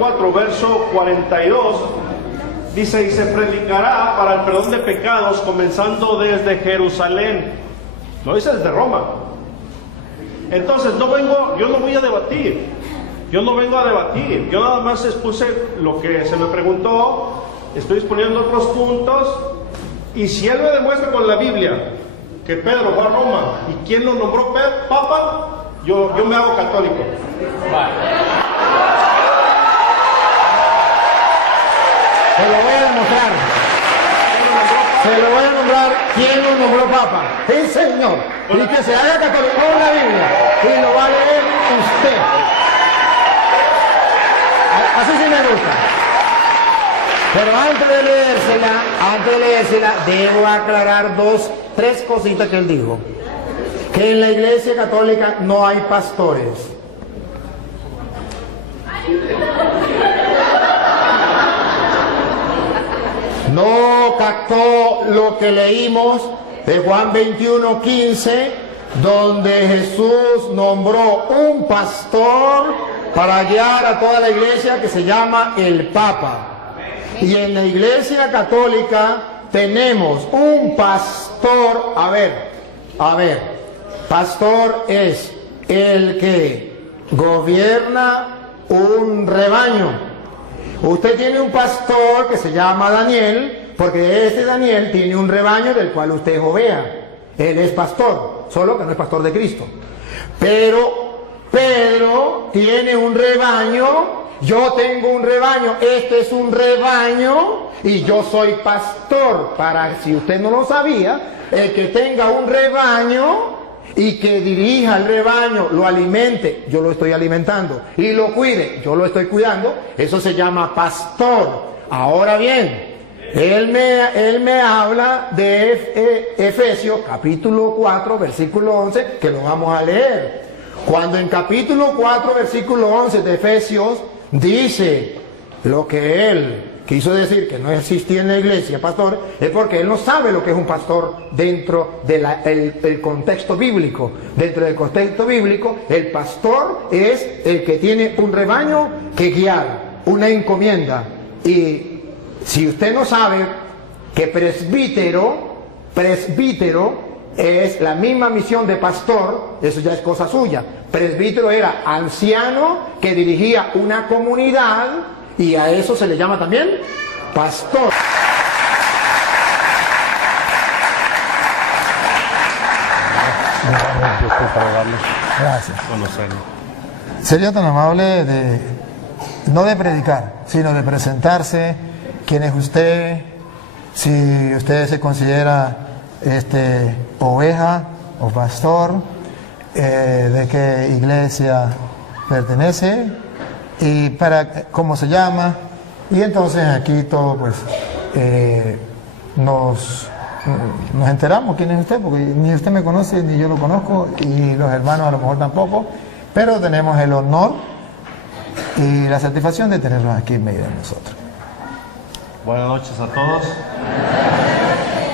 24, verso 42, dice: y se predicará para el perdón de pecados, comenzando desde Jerusalén. Lo dice desde Roma. Entonces, yo no voy a debatir. Yo no vengo a debatir. Yo nada más expuse lo que se me preguntó. Estoy exponiendo otros puntos. Y si él me demuestra con la Biblia que Pedro fue a Roma y quién lo nombró papa, yo me hago católico. Vale. Se lo voy a demostrar. Se lo voy a nombrar quién lo nombró papa. Sí, señor. Y que se haga católico con la Biblia. Y lo va a leer usted. Así sí me gusta. Pero antes de leérsela, debo aclarar tres cositas que él dijo. Que en la Iglesia Católica no hay pastores. No captó lo que leímos de Juan 21:15, donde Jesús nombró un pastor para guiar a toda la iglesia, que se llama el Papa. Y en la Iglesia Católica tenemos un pastor. A ver, pastor es el que gobierna un rebaño. Usted tiene un pastor que se llama Daniel, porque este Daniel tiene un rebaño del cual usted es oveja. Él es pastor, solo que no es pastor de Cristo. Pero Pedro tiene un rebaño, yo tengo un rebaño, este es un rebaño y yo soy pastor. Para, si usted no lo sabía, el que tenga un rebaño y que dirija el rebaño, lo alimente, yo lo estoy alimentando, y lo cuide, yo lo estoy cuidando, eso se llama pastor. Ahora bien, él me habla de Efesios capítulo 4 versículo 11, que lo vamos a leer. Cuando en capítulo 4 versículo 11 de Efesios dice lo que él quiso decir, que no existía en la iglesia pastor, es porque él no sabe lo que es un pastor dentro del contexto bíblico. Dentro del contexto bíblico, el pastor es el que tiene un rebaño que guiar, una encomienda. Y si usted no sabe que presbítero es la misma misión de pastor, eso ya es cosa suya. Presbítero era anciano que dirigía una comunidad, y a eso se le llama también pastor. Gracias. Sería tan amable no de predicar, sino de presentarse. ¿Quién es usted? Si usted se considera oveja o pastor, de qué iglesia pertenece y cómo se llama. Y entonces aquí todo pues nos enteramos quién es usted, porque ni usted me conoce ni yo lo conozco, y los hermanos a lo mejor tampoco, pero tenemos el honor y la satisfacción de tenerlos aquí en medio de nosotros. Buenas noches a todos.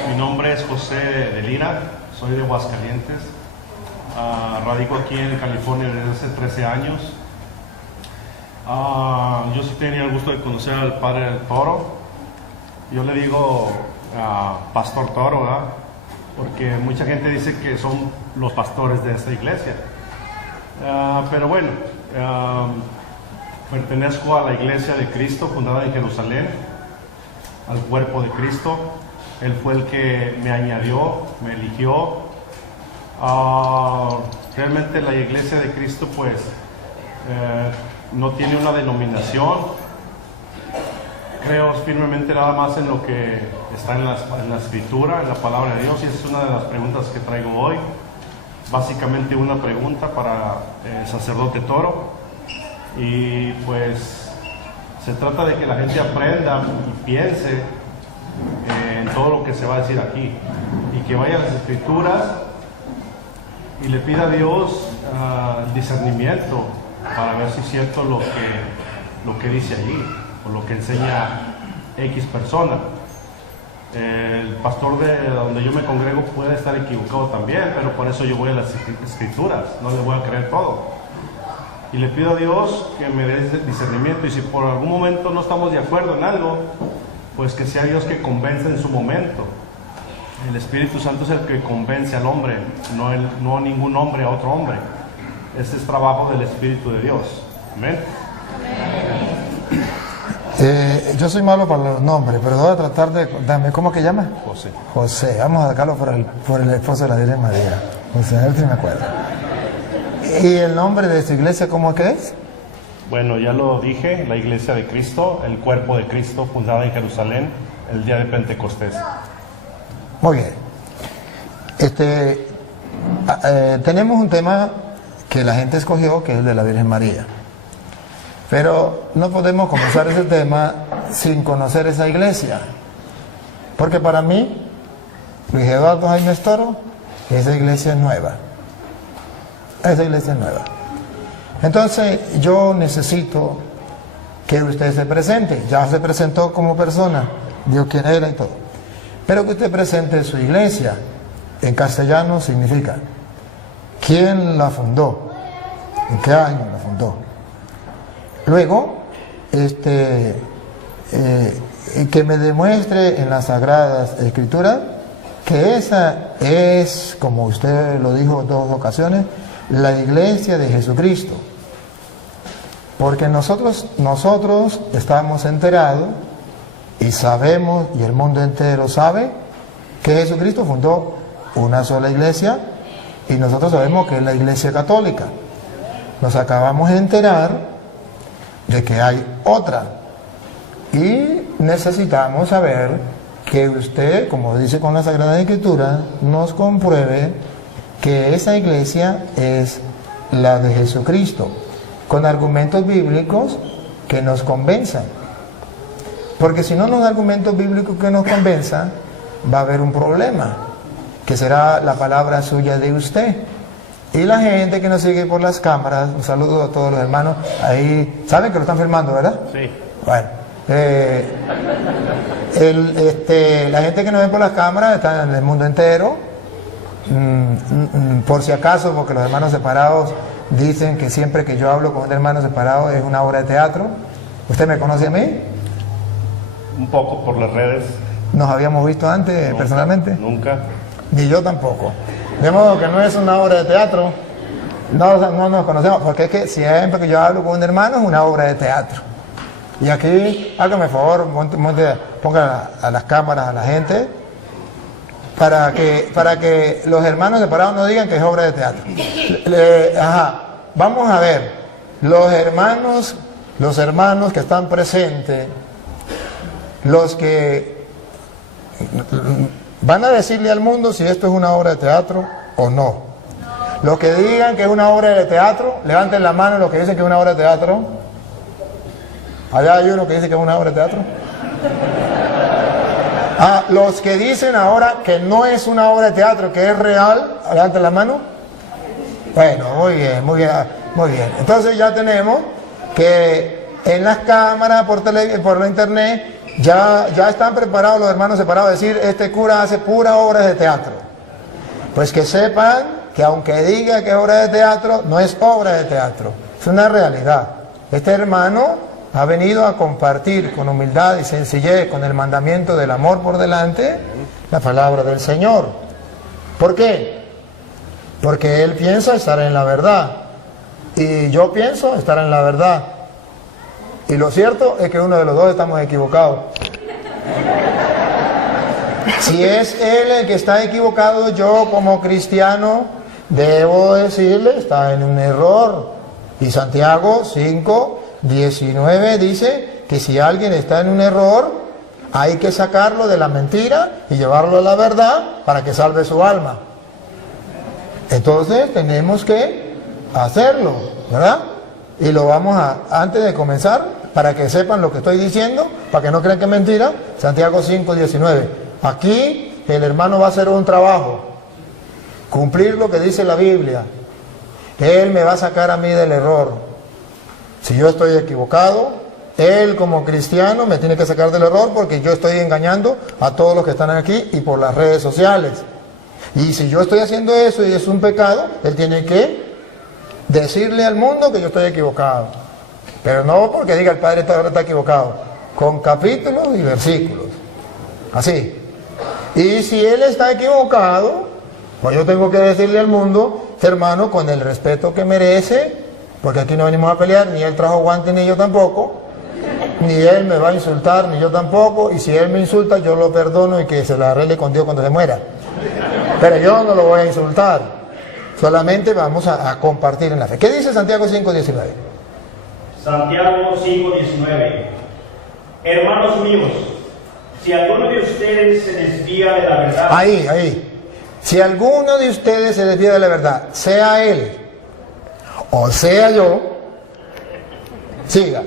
Mi nombre es José de Lira, soy de Aguascalientes. Radico aquí en California desde hace 13 años. Yo sí tenía el gusto de conocer al Padre del Toro. Yo le digo Pastor Toro, ¿verdad? Porque mucha gente dice que son los pastores de esta iglesia. Pero bueno, pertenezco a la Iglesia de Cristo, fundada en Jerusalén, al cuerpo de Cristo. Él fue el que me añadió, me eligió. Realmente la Iglesia de Cristo pues no tiene una denominación. Creo firmemente nada más en lo que está en la Escritura, en la palabra de Dios, y esa es una de las preguntas que traigo hoy. Básicamente una pregunta para el sacerdote Toro, y pues se trata de que la gente aprenda y piense en todo lo que se va a decir aquí, y que vaya a las Escrituras y le pida a Dios discernimiento para ver si es cierto lo que dice allí, o lo que enseña X persona. El pastor de donde yo me congrego puede estar equivocado también, pero por eso yo voy a las Escrituras, no le voy a creer todo. Y le pido a Dios que me dé discernimiento, y si por algún momento no estamos de acuerdo en algo, pues que sea Dios que convence en su momento. El Espíritu Santo es el que convence al hombre, no ningún hombre a otro hombre. Este es trabajo del Espíritu de Dios. Amén. Yo soy malo para los nombres, pero voy a tratar de... Dame, ¿cómo que llama? José. José, vamos a sacarlo por el esposo de la Virgen María. José, a ver si me acuerdo. ¿Y el nombre de su iglesia cómo que es? Bueno, ya lo dije, la Iglesia de Cristo, el cuerpo de Cristo, fundada en Jerusalén el día de Pentecostés. Muy bien. Tenemos un tema que la gente escogió, que es el de la Virgen María. Pero no podemos comenzar ese tema sin conocer esa iglesia. Porque para mí, Luis Eduardo Jaime Toro, esa iglesia es nueva. Esa iglesia es nueva. Entonces, yo necesito que usted se presente. Ya se presentó como persona, dijo quién era y todo. Pero que usted presente su iglesia. En castellano significa quién la fundó, en qué año la fundó. Luego, que me demuestre en las Sagradas Escrituras que esa es, como usted lo dijo en 2 ocasiones, la iglesia de Jesucristo. Porque nosotros estamos enterados y sabemos, y el mundo entero sabe, que Jesucristo fundó una sola iglesia, y nosotros sabemos que es la iglesia católica. Nos acabamos de enterar de que hay otra, y necesitamos saber que usted, como dice con la Sagrada Escritura, nos compruebe que esa iglesia es la de Jesucristo, con argumentos bíblicos que nos convenzan. Porque si no, los argumentos bíblicos que nos convenzan, va a haber un problema, que será la palabra suya de usted. Y la gente que nos sigue por las cámaras, un saludo a todos los hermanos, ahí, ¿saben que lo están filmando, verdad? Sí. Bueno, la gente que nos ve por las cámaras está en el mundo entero, por si acaso, porque los hermanos separados dicen que siempre que yo hablo con un hermano separado es una obra de teatro. ¿Usted me conoce a mí? Un poco por las redes. ¿Nos habíamos visto antes personalmente? Nunca. Ni yo tampoco. De modo que no es una obra de teatro, no nos conocemos, porque es que siempre que yo hablo con un hermano es una obra de teatro. Y aquí, hágame favor, ponga a las cámaras a la gente, para que los hermanos separados no digan que es obra de teatro. Vamos a ver, los hermanos que están presentes, los que van a decirle al mundo si esto es una obra de teatro o no. Los que digan que es una obra de teatro, levanten la mano los que dicen que es una obra de teatro. Allá hay uno que dice que es una obra de teatro. Los que dicen ahora que no es una obra de teatro, que es real, levanten la mano. Bueno, muy bien. Entonces ya tenemos que en las cámaras, por la internet, ya están preparados los hermanos separados a decir, este cura hace pura obra de teatro. Pues que sepan que aunque diga que es obra de teatro, no es obra de teatro, es una realidad. Este hermano ha venido a compartir con humildad y sencillez, con el mandamiento del amor por delante, la palabra del Señor. ¿Por qué? Porque él piensa estar en la verdad y yo pienso estar en la verdad. Y lo cierto es que uno de los dos estamos equivocados. Si es él el que está equivocado, yo como cristiano debo decirle, está en un error. Y Santiago 5:19 dice que si alguien está en un error, hay que sacarlo de la mentira y llevarlo a la verdad para que salve su alma. Entonces tenemos que hacerlo, ¿verdad? Y lo vamos antes de comenzar, para que sepan lo que estoy diciendo, para que no crean que es mentira, Santiago 5:19. Aquí el hermano va a hacer un trabajo, cumplir lo que dice la Biblia. Él me va a sacar a mí del error. Si yo estoy equivocado, él como cristiano me tiene que sacar del error, porque yo estoy engañando a todos los que están aquí y por las redes sociales. Y si yo estoy haciendo eso y es un pecado, él tiene que decirle al mundo que yo estoy equivocado. Pero no porque diga el Padre ahora está equivocado, con capítulos y versículos. Así. Y si él está equivocado, pues yo tengo que decirle al mundo, hermano, con el respeto que merece, porque aquí no venimos a pelear, ni él trajo guantes ni yo tampoco, ni él me va a insultar, ni yo tampoco, y si él me insulta, yo lo perdono y que se la arregle con Dios cuando se muera. Pero yo no lo voy a insultar, solamente vamos a compartir en la fe. ¿Qué dice Santiago 5:19? Santiago 5:19. Hermanos míos, si alguno de ustedes se desvía de la verdad... Ahí. Si alguno de ustedes se desvía de la verdad, sea él o sea yo, siga.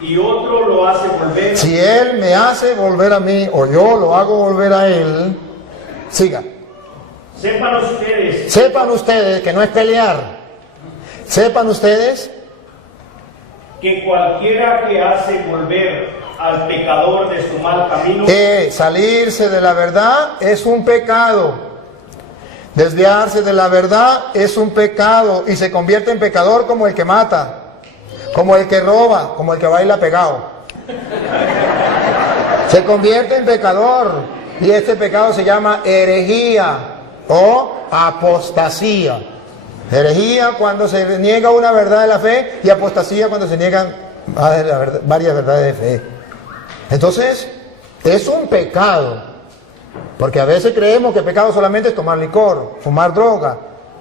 Y otro lo hace volver... Si él me hace volver a mí o yo lo hago volver a él, siga. Sepan ustedes que no es pelear. Sepan ustedes que cualquiera que hace volver al pecador de su mal camino... salirse de la verdad es un pecado. Desviarse de la verdad es un pecado y se convierte en pecador como el que mata, como el que roba, como el que baila pegado. Se convierte en pecador y este pecado se llama herejía o apostasía. Herejía cuando se niega una verdad de la fe y apostasía cuando se niegan varias verdades de fe. Entonces, es un pecado. Porque a veces creemos que pecado solamente es tomar licor, fumar droga,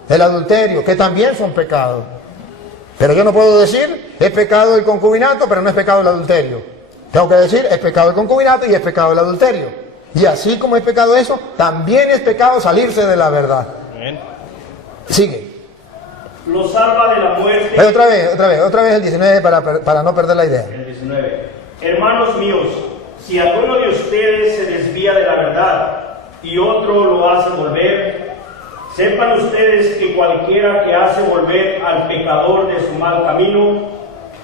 el adulterio, que también son pecados. Pero yo no puedo decir, es pecado el concubinato, pero no es pecado el adulterio. Tengo que decir, es pecado el concubinato y es pecado el adulterio. Y así como es pecado eso, también es pecado salirse de la verdad. Amén. Sigue. Lo salva de la muerte... Otra vez el 19 para no perder la idea. El 19. Hermanos míos, si alguno de ustedes se desvía de la verdad y otro lo hace volver, sepan ustedes que cualquiera que hace volver al pecador de su mal camino,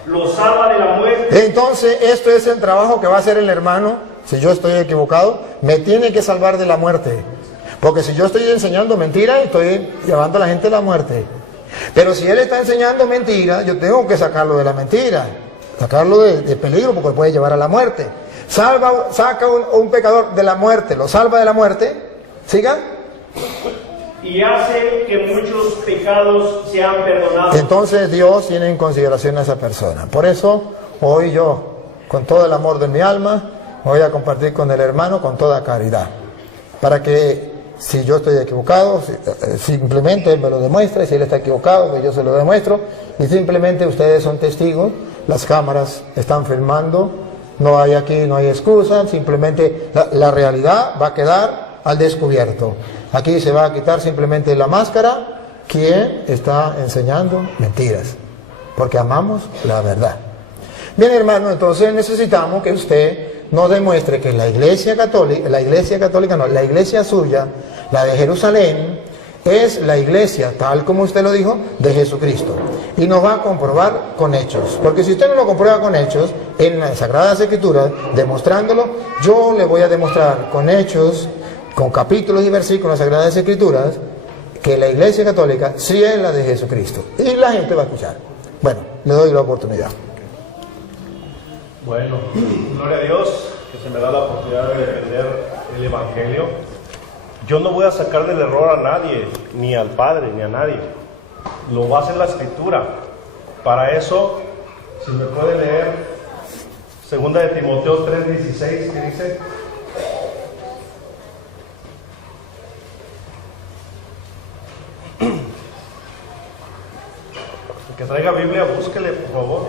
lo salva de la muerte. Entonces, esto es el trabajo que va a hacer el hermano. Si yo estoy equivocado, me tiene que salvar de la muerte. Porque si yo estoy enseñando mentira, estoy llevando a la gente a la muerte. Pero si él está enseñando mentira, yo tengo que sacarlo de la mentira, sacarlo de peligro porque puede llevar a la muerte. Saca un pecador de la muerte, lo salva de la muerte. ¿Siga? Y hace que muchos pecados sean perdonados. Entonces Dios tiene en consideración a esa persona. Por eso hoy yo, con todo el amor de mi alma, voy a compartir con el hermano con toda caridad. Para que si yo estoy equivocado, simplemente él me lo demuestra. Y si él está equivocado, que yo se lo demuestro. Y simplemente ustedes son testigos. Las cámaras están filmando. No hay excusa. Simplemente la realidad va a quedar al descubierto. Aquí se va a quitar simplemente la máscara. ¿Quién está enseñando mentiras? Porque amamos la verdad. Bien, hermano, entonces necesitamos que usted nos demuestre que la iglesia suya, la de Jerusalén, es la iglesia, tal como usted lo dijo, de Jesucristo. Y nos va a comprobar con hechos. Porque si usted no lo comprueba con hechos, en las Sagradas Escrituras, demostrándolo, yo le voy a demostrar con hechos, con capítulos y versículos en las Sagradas Escrituras, que la iglesia católica sí es la de Jesucristo. Y la gente va a escuchar. Bueno, le doy la oportunidad. Bueno, gloria a Dios que se me da la oportunidad de defender el Evangelio. Yo no voy a sacar del error a nadie, ni al Padre, ni a nadie. Lo va a hacer la Escritura. Para eso, si me puede leer 2 de Timoteo 3:16, ¿qué dice? El que traiga Biblia, búsquele, por favor.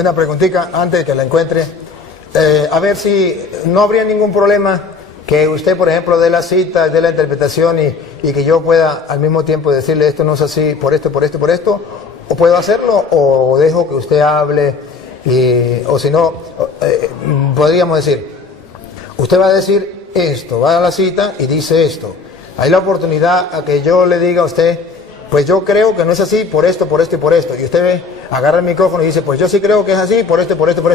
Una preguntita antes de que la encuentre. A ver si no habría ningún problema que usted, por ejemplo, dé la cita, dé la interpretación y que yo pueda al mismo tiempo decirle esto no es así, por esto, o puedo hacerlo, o dejo que usted hable, o si no, podríamos decir, usted va a decir esto, va a la cita y dice esto. Hay la oportunidad a que yo le diga a usted, pues yo creo que no es así, por esto, y por esto. Y usted agarra el micrófono y dice, pues yo sí creo que es así, por esto.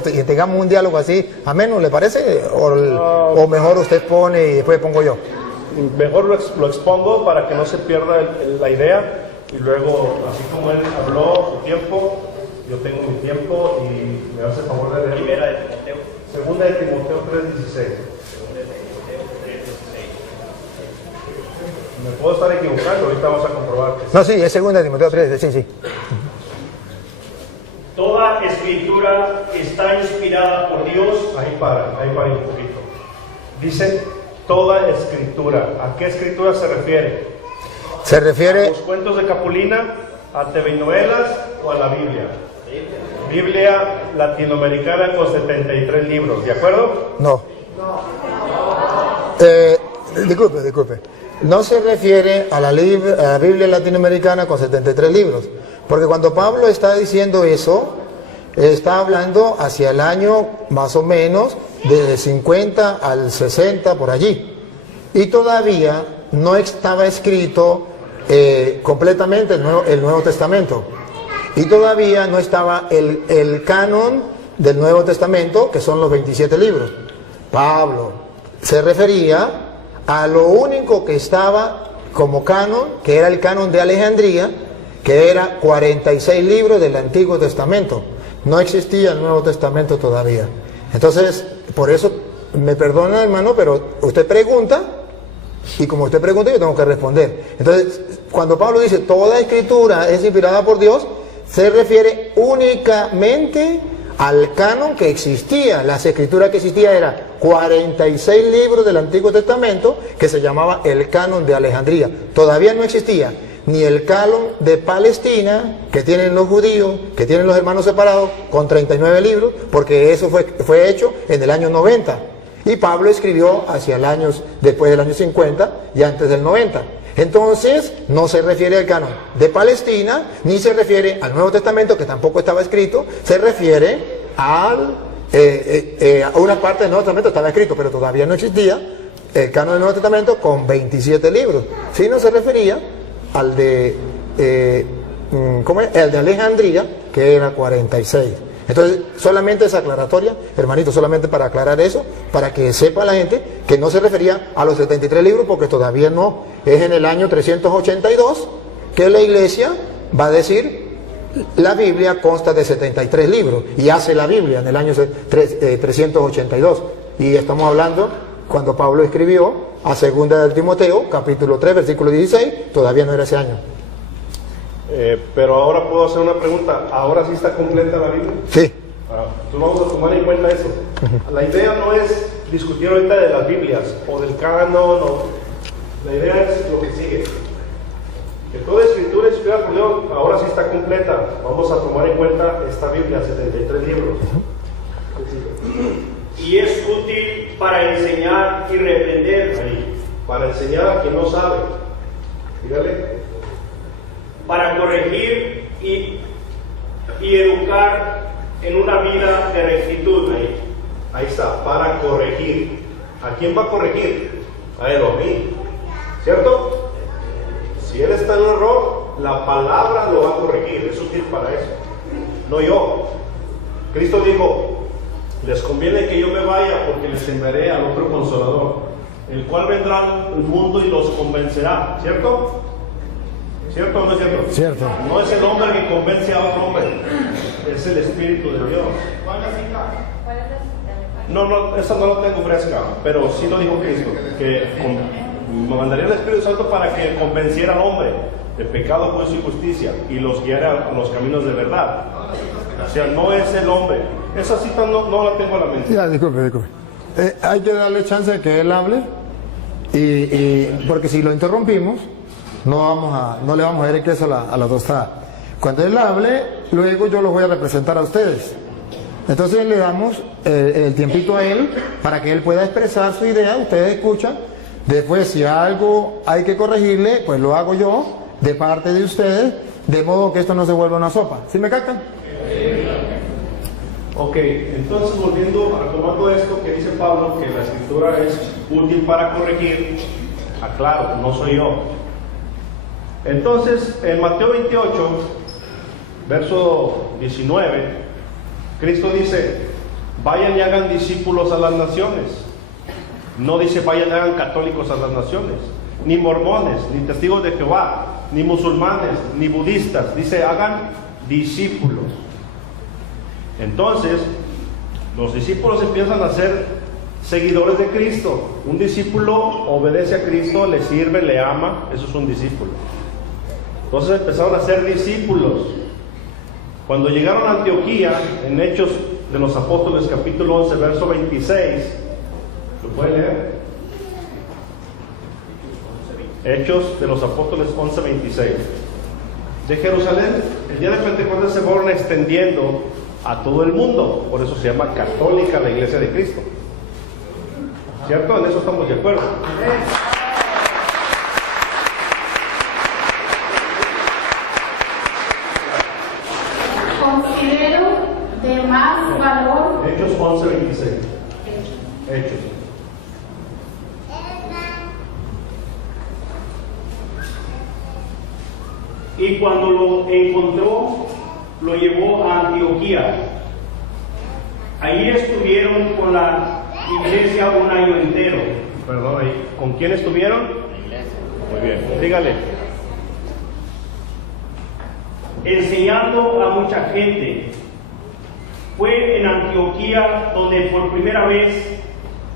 Y tengamos un diálogo así, ameno, ¿le parece? O mejor usted pone y después pongo yo. Mejor lo expongo para que no se pierda la idea. y luego, así como él habló su tiempo, yo tengo mi tiempo y me hace el favor de leer. Primera de Timoteo. Segunda de Timoteo 3:16. Me puedo estar equivocando, ahorita vamos a comprobar que sí. No, sí, es segunda de Timoteo 3, sí, sí. Toda escritura está inspirada por Dios. Ahí para un poquito. Dice toda escritura. ¿A qué escritura se refiere? Se ¿A refiere, los cuentos de Capulina, a telenovelas o a la Biblia? Biblia latinoamericana con 73 libros, ¿de acuerdo? no. Disculpe. No se refiere a la Biblia latinoamericana con 73 libros. Porque cuando Pablo está diciendo eso, está hablando hacia el año más o menos de 50 al 60 por allí. Y todavía no estaba escrito completamente el Nuevo Testamento. Y todavía no estaba el canon del Nuevo Testamento, que son los 27 libros. Pablo se refería a lo único que estaba como canon, que era el canon de Alejandría, que era 46 libros del Antiguo Testamento. No existía el Nuevo Testamento todavía. Entonces, por eso, me perdona, hermano, pero usted pregunta, y como usted pregunta, yo tengo que responder. Entonces, cuando Pablo dice, toda escritura es inspirada por Dios, se refiere únicamente al canon que existía. Las escrituras que existía eran 46 libros del Antiguo Testamento, que se llamaba el canon de Alejandría. Todavía no existía ni el canon de Palestina, que tienen los judíos, que tienen los hermanos separados, con 39 libros, porque eso fue hecho en el año 90. Y Pablo escribió hacia el año, después del año 50 y antes del 90. Entonces, no se refiere al canon de Palestina, ni se refiere al Nuevo Testamento, que tampoco estaba escrito, se refiere a una parte del Nuevo Testamento estaba escrito, pero todavía no existía el canon del Nuevo Testamento con 27 libros. Sí, no se refería al de el de Alejandría, que era 46. Entonces, solamente esa aclaratoria, hermanito, solamente para aclarar eso, para que sepa la gente que no se refería a los 73 libros, porque todavía no. Es en el año 382 que la iglesia va a decir, la Biblia consta de 73 libros, y hace la Biblia en el año 382. Y estamos hablando cuando Pablo escribió a segunda de Timoteo, capítulo 3, versículo 16, todavía no era ese año. Pero ahora puedo hacer una pregunta. ¿Ahora sí está completa la Biblia? Sí. Entonces vamos a tomar en cuenta eso. La idea no es discutir ahorita de las Biblias o del canon. La idea es lo que sigue. Que toda escritura inspirada por Dios ahora sí está completa. Vamos a tomar en cuenta esta Biblia, 73 libros. Y es útil para enseñar y reprender. Para enseñar a quien no sabe. Dígale. Para corregir y educar en una vida de rectitud. Ahí está, para corregir. ¿A quién va a corregir? A él o a mí. ¿Cierto? Si él está en un error, la palabra lo va a corregir. Es útil para eso. No yo. Cristo dijo, les conviene que yo me vaya porque les enviaré al otro consolador, el cual vendrá al mundo y los convencerá. ¿Cierto? ¿Cierto o no es cierto? Cierto. No es el hombre que convence a otro hombre, es el Espíritu de Dios. No, esa no la tengo fresca, pero sí lo dijo Cristo, que me mandaría el Espíritu Santo para que convenciera al hombre de pecado, juicio y justicia, y los guiara a los caminos de verdad. O sea, no es el hombre. Esa cita no la tengo a la mente. Ya, disculpe. Hay que darle chance de que él hable, y porque si lo interrumpimos, no le vamos a dar el queso a la tostada. Cuando él hable, luego yo los voy a representar a ustedes. Entonces le damos el tiempito a él para que él pueda expresar su idea. Ustedes escuchan. Después, si algo hay que corregirle, pues lo hago yo de parte de ustedes, de modo que esto no se vuelva una sopa. ¿Sí me captan? Ok, entonces retomando esto que dice Pablo, que la escritura es útil para corregir, aclaro, no soy yo. Entonces, en Mateo 28, verso 19, Cristo dice, vayan y hagan discípulos a las naciones. No dice vayan y hagan católicos a las naciones, ni mormones, ni testigos de Jehová, ni musulmanes, ni budistas. Dice, hagan discípulos. Entonces, los discípulos empiezan a ser seguidores de Cristo. Un discípulo obedece a Cristo, le sirve, le ama. Eso es un discípulo. Entonces empezaron a ser discípulos. Cuando llegaron a Antioquía, en Hechos de los Apóstoles, capítulo 11, verso 26, ¿lo puede leer? Hechos de los Apóstoles 11, 26. De Jerusalén, el día de Pentecostés se fueron extendiendo a todo el mundo. Por eso se llama católica la Iglesia de Cristo. ¿Cierto? En eso estamos de acuerdo. Considero de más valor. Hechos 11, 26. Hechos. Y cuando lo encontró, lo llevó a Antioquía. Allí estuvieron con la iglesia un año entero. Perdón, ahí. ¿Con quién estuvieron? Muy bien, dígale. Enseñando a mucha gente. Fue en Antioquía donde por primera vez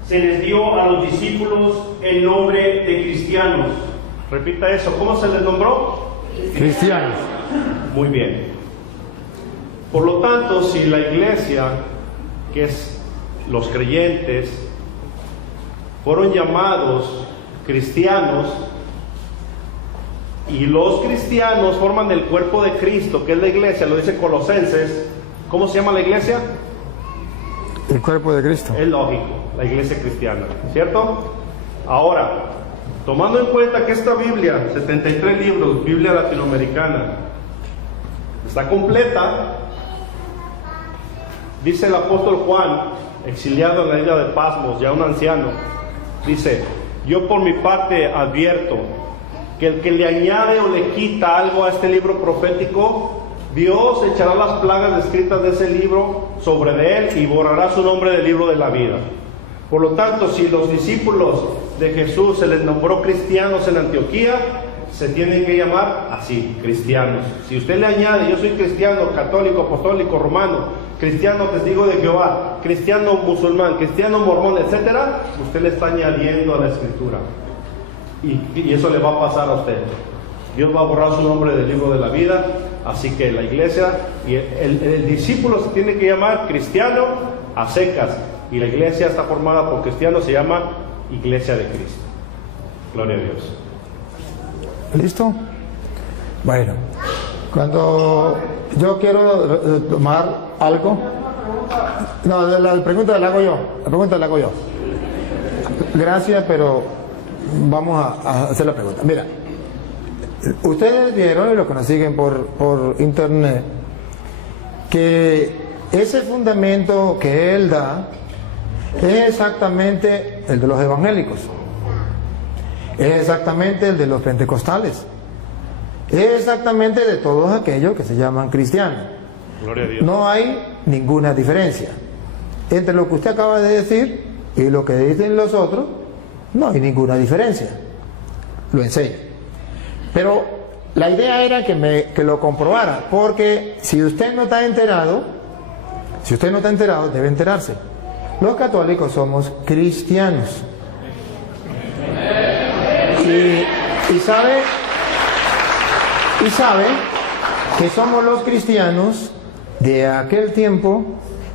se les dio a los discípulos el nombre de cristianos. Repita eso. ¿Cómo se les nombró? Cristianos. Muy bien. Por lo tanto, si la iglesia, que es los creyentes, fueron llamados cristianos, y los cristianos forman el cuerpo de Cristo, que es la iglesia, lo dice Colosenses. ¿Cómo se llama la iglesia? El cuerpo de Cristo. Es lógico, la iglesia cristiana, ¿cierto? Ahora, tomando en cuenta que esta Biblia, 73 libros, Biblia latinoamericana, está completa, dice el apóstol Juan, exiliado en la isla de Pasmos, ya un anciano, dice, yo por mi parte advierto que el que le añade o le quita algo a este libro profético, Dios echará las plagas descritas de ese libro sobre de él y borrará su nombre del libro de la vida. Por lo tanto, si los discípulos de Jesús se les nombró cristianos en Antioquía, se tienen que llamar así, cristianos. Si usted le añade, yo soy cristiano, católico, apostólico, romano, cristiano, testigo de Jehová, cristiano musulmán, cristiano mormón, etcétera, usted le está añadiendo a la escritura. Y eso le va a pasar a usted. Dios va a borrar su nombre del libro de la vida. Así que la iglesia y el discípulo se tiene que llamar cristiano a secas. Y la iglesia está formada por cristianos, se llama Iglesia de Cristo. Gloria a Dios. ¿Listo? Bueno, cuando yo quiero tomar algo, no, la pregunta la hago yo. La pregunta la hago yo. Gracias, pero vamos a hacer la pregunta. Mira, ustedes vieron, y los que nos siguen por internet, que ese fundamento que él da es exactamente el de los evangélicos, es exactamente el de los pentecostales, es exactamente de todos aquellos que se llaman cristianos. Gloria a Dios. No hay ninguna diferencia entre lo que usted acaba de decir y lo que dicen los otros. No hay ninguna diferencia. Lo enseño. Pero la idea era que lo comprobara, porque si usted no está enterado, debe enterarse. Los católicos somos cristianos. Y sabe que somos los cristianos de aquel tiempo,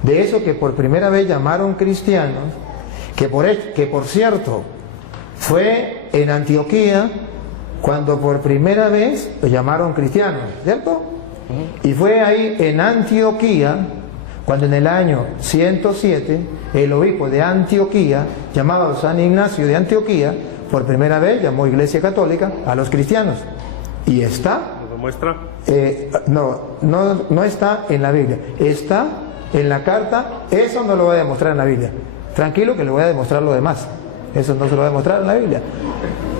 de eso que por primera vez llamaron cristianos, que por cierto fue en Antioquía cuando por primera vez lo llamaron cristianos, ¿cierto? Y fue ahí en Antioquía cuando en el año 107 el obispo de Antioquía, llamado San Ignacio de Antioquía, por primera vez llamó Iglesia Católica a los cristianos. Y está... ¿Lo demuestra? No está en la Biblia, está en la carta. Eso no lo voy a demostrar en la Biblia. Tranquilo que le voy a demostrar lo demás. Eso no se lo voy a demostrar en la Biblia.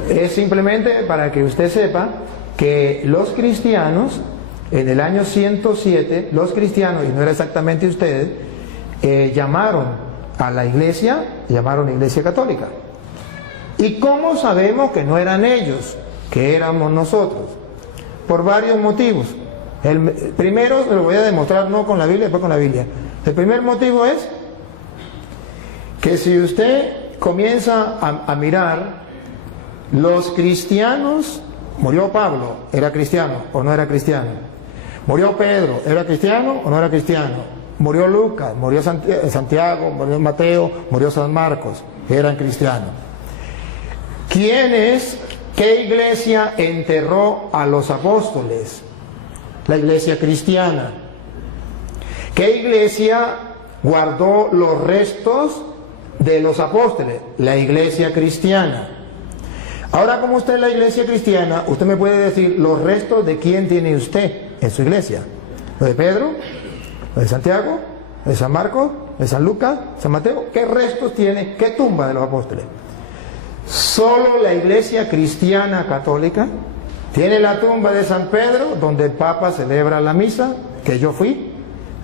Es simplemente para que usted sepa que los cristianos, en el año 107, los cristianos, y no era exactamente ustedes, llamaron a la iglesia, llamaron Iglesia Católica. ¿Y cómo sabemos que no eran ellos, que éramos nosotros? por varios motivos. El primero se lo voy a demostrar no con la Biblia, después con la Biblia. El primer motivo es que si usted comienza a mirar, los cristianos, murió Pablo, ¿era cristiano o no era cristiano? Murió Pedro, ¿era cristiano o no era cristiano? Murió Lucas, murió Santiago, murió Mateo, murió San Marcos, eran cristianos. ¿Qué iglesia enterró a los apóstoles? La iglesia cristiana. ¿Qué iglesia guardó los restos de los apóstoles? La iglesia cristiana. Ahora, como usted es la iglesia cristiana, usted me puede decir los restos de quién tiene usted en su iglesia. ¿Lo de Pedro? ¿Lo de Santiago? ¿Lo de San Marcos? ¿Lo de San Lucas? ¿San Mateo? ¿Qué restos tiene? ¿Qué tumba de los apóstoles? Solo la iglesia cristiana católica tiene la tumba de San Pedro, donde el Papa celebra la misa, que yo fui.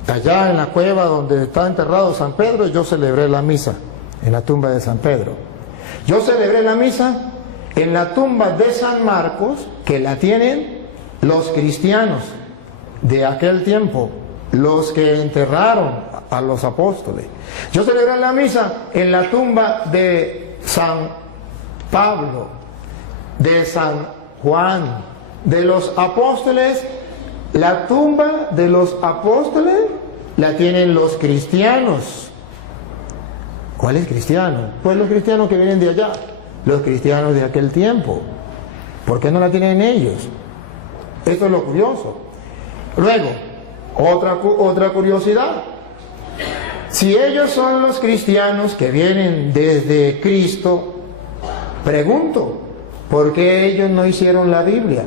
Allá en la cueva donde está enterrado San Pedro, yo celebré la misa, en la tumba de San Pedro. Yo celebré la misa en la tumba de San Marcos, que la tienen los cristianos de aquel tiempo, los que enterraron a los apóstoles. Yo celebré la misa en la tumba de San Pablo, de San Juan, de los apóstoles. La tumba de los apóstoles la tienen los cristianos. ¿Cuáles cristianos? Pues los cristianos que vienen de allá, los cristianos de aquel tiempo. ¿Por qué no la tienen ellos? Esto es lo curioso. Luego, otra curiosidad. Si ellos son los cristianos que vienen desde Cristo, pregunto, ¿por qué ellos no hicieron la Biblia?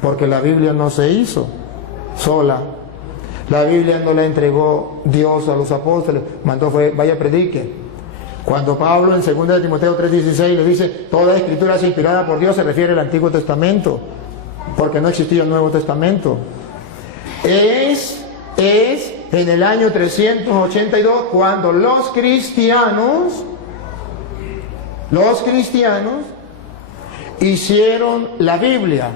Porque la Biblia no se hizo sola. La Biblia no la entregó Dios a los apóstoles, mandó fue, vaya predique. Cuando Pablo en 2 Timoteo 3:16 le dice, toda escritura es inspirada por Dios, se refiere al Antiguo Testamento, porque no existía el Nuevo Testamento. Es en el año 382 cuando los cristianos hicieron la Biblia.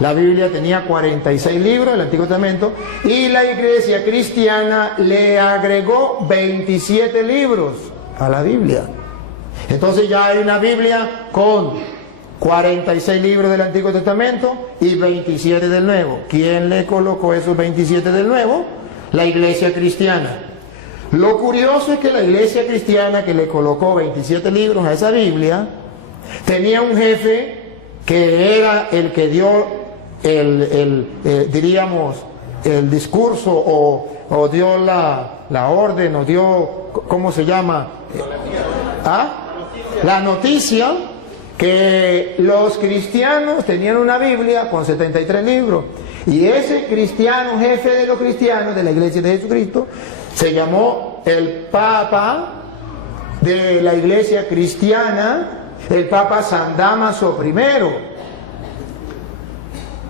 La Biblia tenía 46 libros del Antiguo Testamento y la iglesia cristiana le agregó 27 libros a la Biblia. Entonces ya hay una Biblia con 46 libros del Antiguo Testamento y 27 del Nuevo. ¿Quién le colocó esos 27 del Nuevo? La iglesia cristiana. Lo curioso es que la iglesia cristiana que le colocó 27 libros a esa Biblia tenía un jefe que era el que dio diríamos, el discurso o dio la orden o dio, ¿cómo se llama? La noticia que los cristianos tenían una Biblia con 73 libros. Y ese cristiano, jefe de los cristianos de la iglesia de Jesucristo, se llamó el Papa de la iglesia cristiana, el Papa San Dámaso I.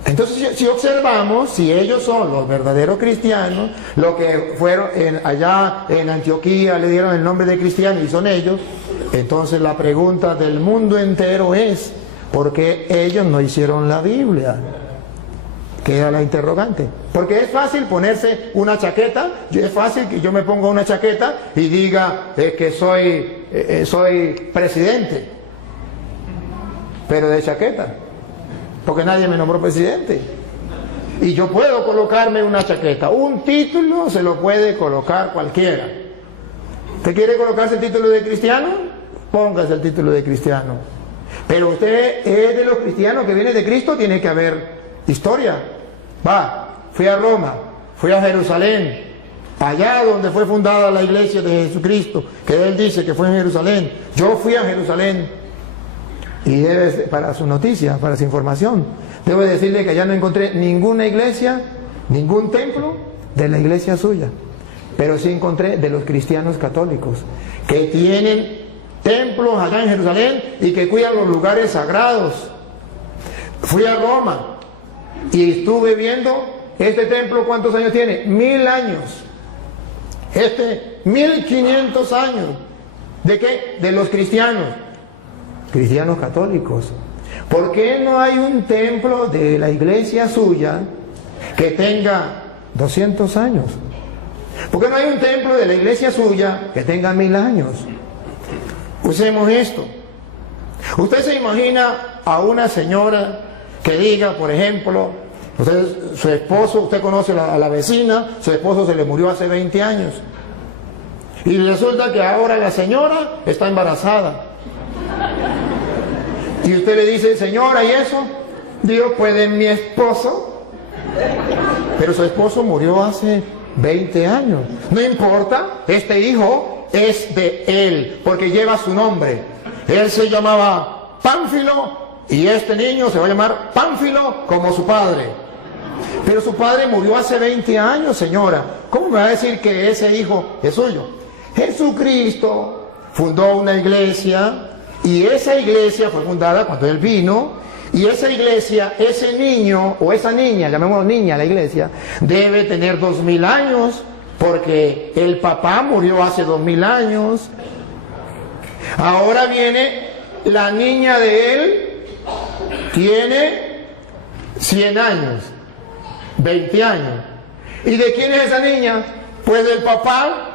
Entonces, si observamos, si ellos son los verdaderos cristianos, lo que fueron allá en Antioquía le dieron el nombre de cristiano y son ellos, entonces la pregunta del mundo entero es, ¿por qué ellos no hicieron la Biblia? Queda la interrogante. Porque es fácil ponerse una chaqueta, es fácil que yo me ponga una chaqueta y diga que soy presidente, pero de chaqueta, porque nadie me nombró presidente. Y yo puedo colocarme una chaqueta, un título se lo puede colocar cualquiera. ¿Usted quiere colocarse el título de cristiano? Póngase el título de cristiano. Pero usted es de los cristianos que vienen de Cristo, tiene que haber historia. Fui a Roma, fui a Jerusalén, allá donde fue fundada la iglesia de Jesucristo, que él dice que fue en Jerusalén. Yo fui a Jerusalén. Y para su noticia, para su información, debo decirle que allá no encontré ninguna iglesia, ningún templo de la iglesia suya, pero sí encontré de los cristianos católicos, que tienen templos allá en Jerusalén y que cuidan los lugares sagrados. Fui a Roma y estuve viendo este templo, ¿cuántos años tiene? 1000 años. 1500 años. ¿De qué? De los cristianos católicos. ¿Por qué no hay un templo de la iglesia suya que tenga 200 años? ¿Por qué no hay un templo de la iglesia suya que tenga 1000 años? Usemos esto. Usted se imagina a una señora que diga, por ejemplo, su esposo, usted conoce a la vecina, su esposo se le murió hace 20 años. Y resulta que ahora la señora está embarazada. Y usted le dice, señora, ¿y eso? Digo, pues de mi esposo. Pero su esposo murió hace 20 años. No importa, este hijo es de él, porque lleva su nombre. Él se llamaba Pánfilo y este niño se va a llamar Pánfilo como su padre. Pero su padre murió hace 20 años, señora. ¿Cómo me va a decir que ese hijo es suyo? Jesucristo fundó una iglesia y esa iglesia fue fundada cuando él vino. Y esa iglesia, ese niño o esa niña, llamémoslo niña la iglesia, debe tener 2000 años, porque el papá murió hace 2000 años. Ahora viene la niña de él, tiene 100 años, 20 años. ¿Y de quién es esa niña? Pues del papá.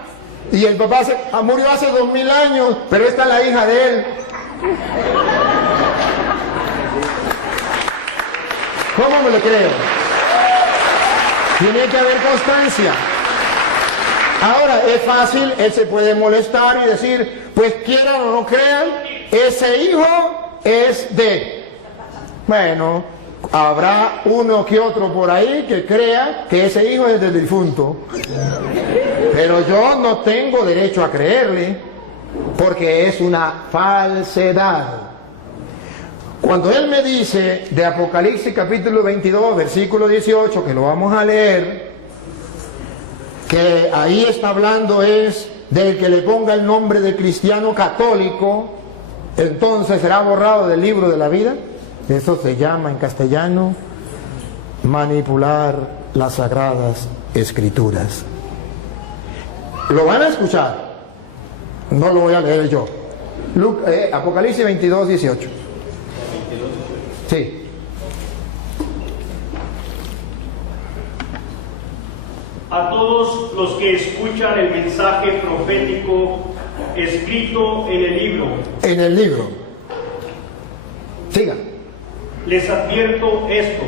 Y el papá murió hace 2000 años, pero esta es la hija de él. ¿Cómo me lo creo? Tiene que haber constancia. Ahora, es fácil, él se puede molestar y decir, pues quieran o no crean, ese hijo es de... Bueno, habrá uno que otro por ahí que crea que ese hijo es del difunto. Pero yo no tengo derecho a creerle, porque es una falsedad. Cuando él me dice de Apocalipsis capítulo 22, versículo 18, que lo vamos a leer, que ahí está hablando es del que le ponga el nombre de cristiano católico, entonces será borrado del libro de la vida. Eso se llama en castellano manipular las sagradas escrituras. Lo van a escuchar, no lo voy a leer yo. Apocalipsis 22, 18. Sí. A todos los que escuchan el mensaje profético escrito en el libro. En el libro. Siga. Les advierto esto: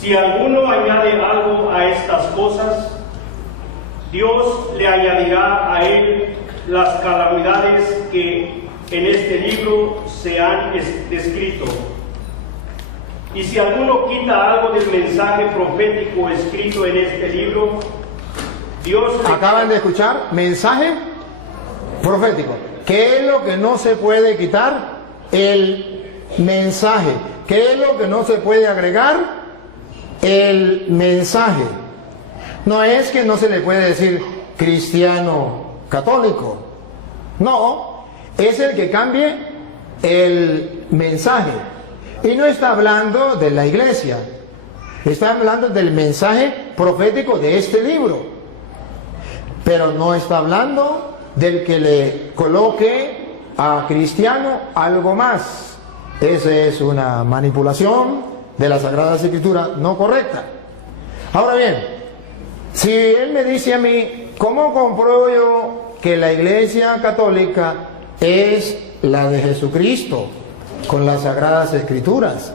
si alguno añade algo a estas cosas, Dios le añadirá a él las calamidades que en este libro se han descrito. Y si alguno quita algo del mensaje profético escrito en este libro, Dios... Acaban de escuchar, mensaje profético. ¿Qué es lo que no se puede quitar? El mensaje. ¿Qué es lo que no se puede agregar? El mensaje. No es que no se le puede decir cristiano católico. No, es el que cambie el mensaje. Y no está hablando de la iglesia, está hablando del mensaje profético de este libro. Pero no está hablando del que le coloque a cristiano algo más. Esa es una manipulación de las Sagradas Escrituras no correcta. Ahora bien, si él me dice a mí, ¿cómo compruebo yo que la iglesia católica es la de Jesucristo? Con las Sagradas Escrituras.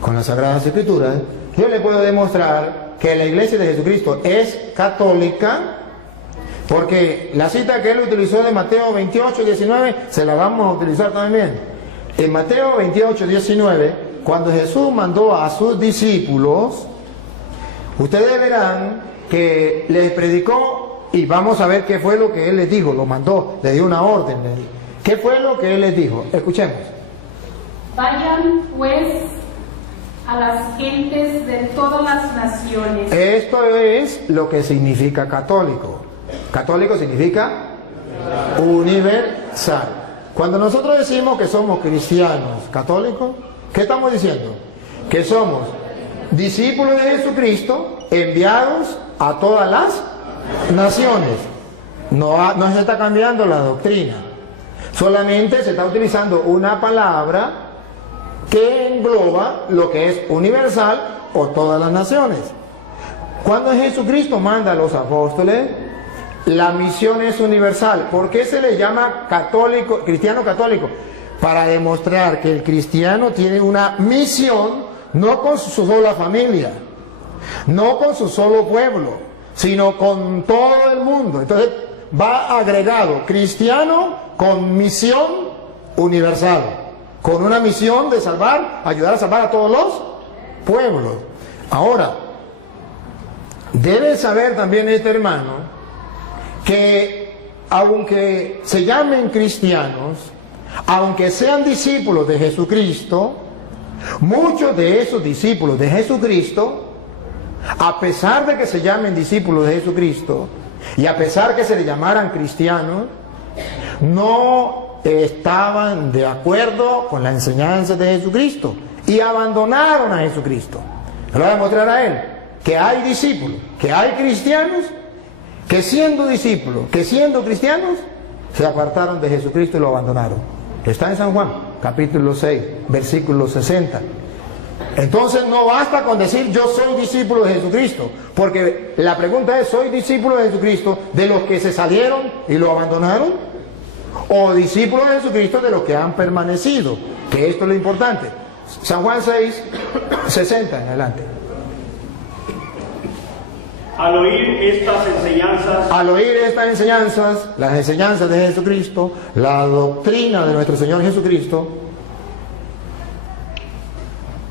Con las Sagradas Escrituras, yo le puedo demostrar que la iglesia de Jesucristo es católica, porque la cita que él utilizó de Mateo 28, 19, se la vamos a utilizar también. En Mateo 28, 19, cuando Jesús mandó a sus discípulos, ustedes verán que les predicó, y vamos a ver qué fue lo que él les dijo, lo mandó, le dio una orden. ¿Qué fue lo que él les dijo? Escuchemos. Vayan pues a las gentes de todas las naciones. Esto es lo que significa católico. Católico significa universal. Cuando nosotros decimos que somos cristianos católicos, ¿qué estamos diciendo? Que somos discípulos de Jesucristo enviados a todas las naciones. No se está cambiando la doctrina. Solamente se está utilizando una palabra que engloba lo que es universal o todas las naciones. Cuando Jesucristo manda a los apóstoles, la misión es universal. ¿Por qué se le llama católico, cristiano católico? Para demostrar que el cristiano tiene una misión, no con su sola familia, no con su solo pueblo, sino con todo el mundo. Entonces va agregado cristiano con misión universal, con una misión de salvar, ayudar a salvar a todos los pueblos. Ahora, debe saber también este hermano que aunque se llamen cristianos, aunque sean discípulos de Jesucristo, muchos de esos discípulos de Jesucristo, a pesar de que se llamen discípulos de Jesucristo y a pesar que se les llamaran cristianos, no estaban de acuerdo con la enseñanza de Jesucristo y abandonaron a Jesucristo. Le voy a demostrar a él que hay discípulos, que hay cristianos que siendo discípulos, que siendo cristianos, se apartaron de Jesucristo y lo abandonaron. Está en San Juan, capítulo 6, versículo 60. Entonces no basta con decir yo soy discípulo de Jesucristo, porque la pregunta es, ¿soy discípulo de Jesucristo de los que se salieron y lo abandonaron? ¿O discípulo de Jesucristo de los que han permanecido? Que esto es lo importante. San Juan 6, 60 en adelante. Al oír estas enseñanzas, las enseñanzas de Jesucristo, la doctrina de nuestro Señor Jesucristo,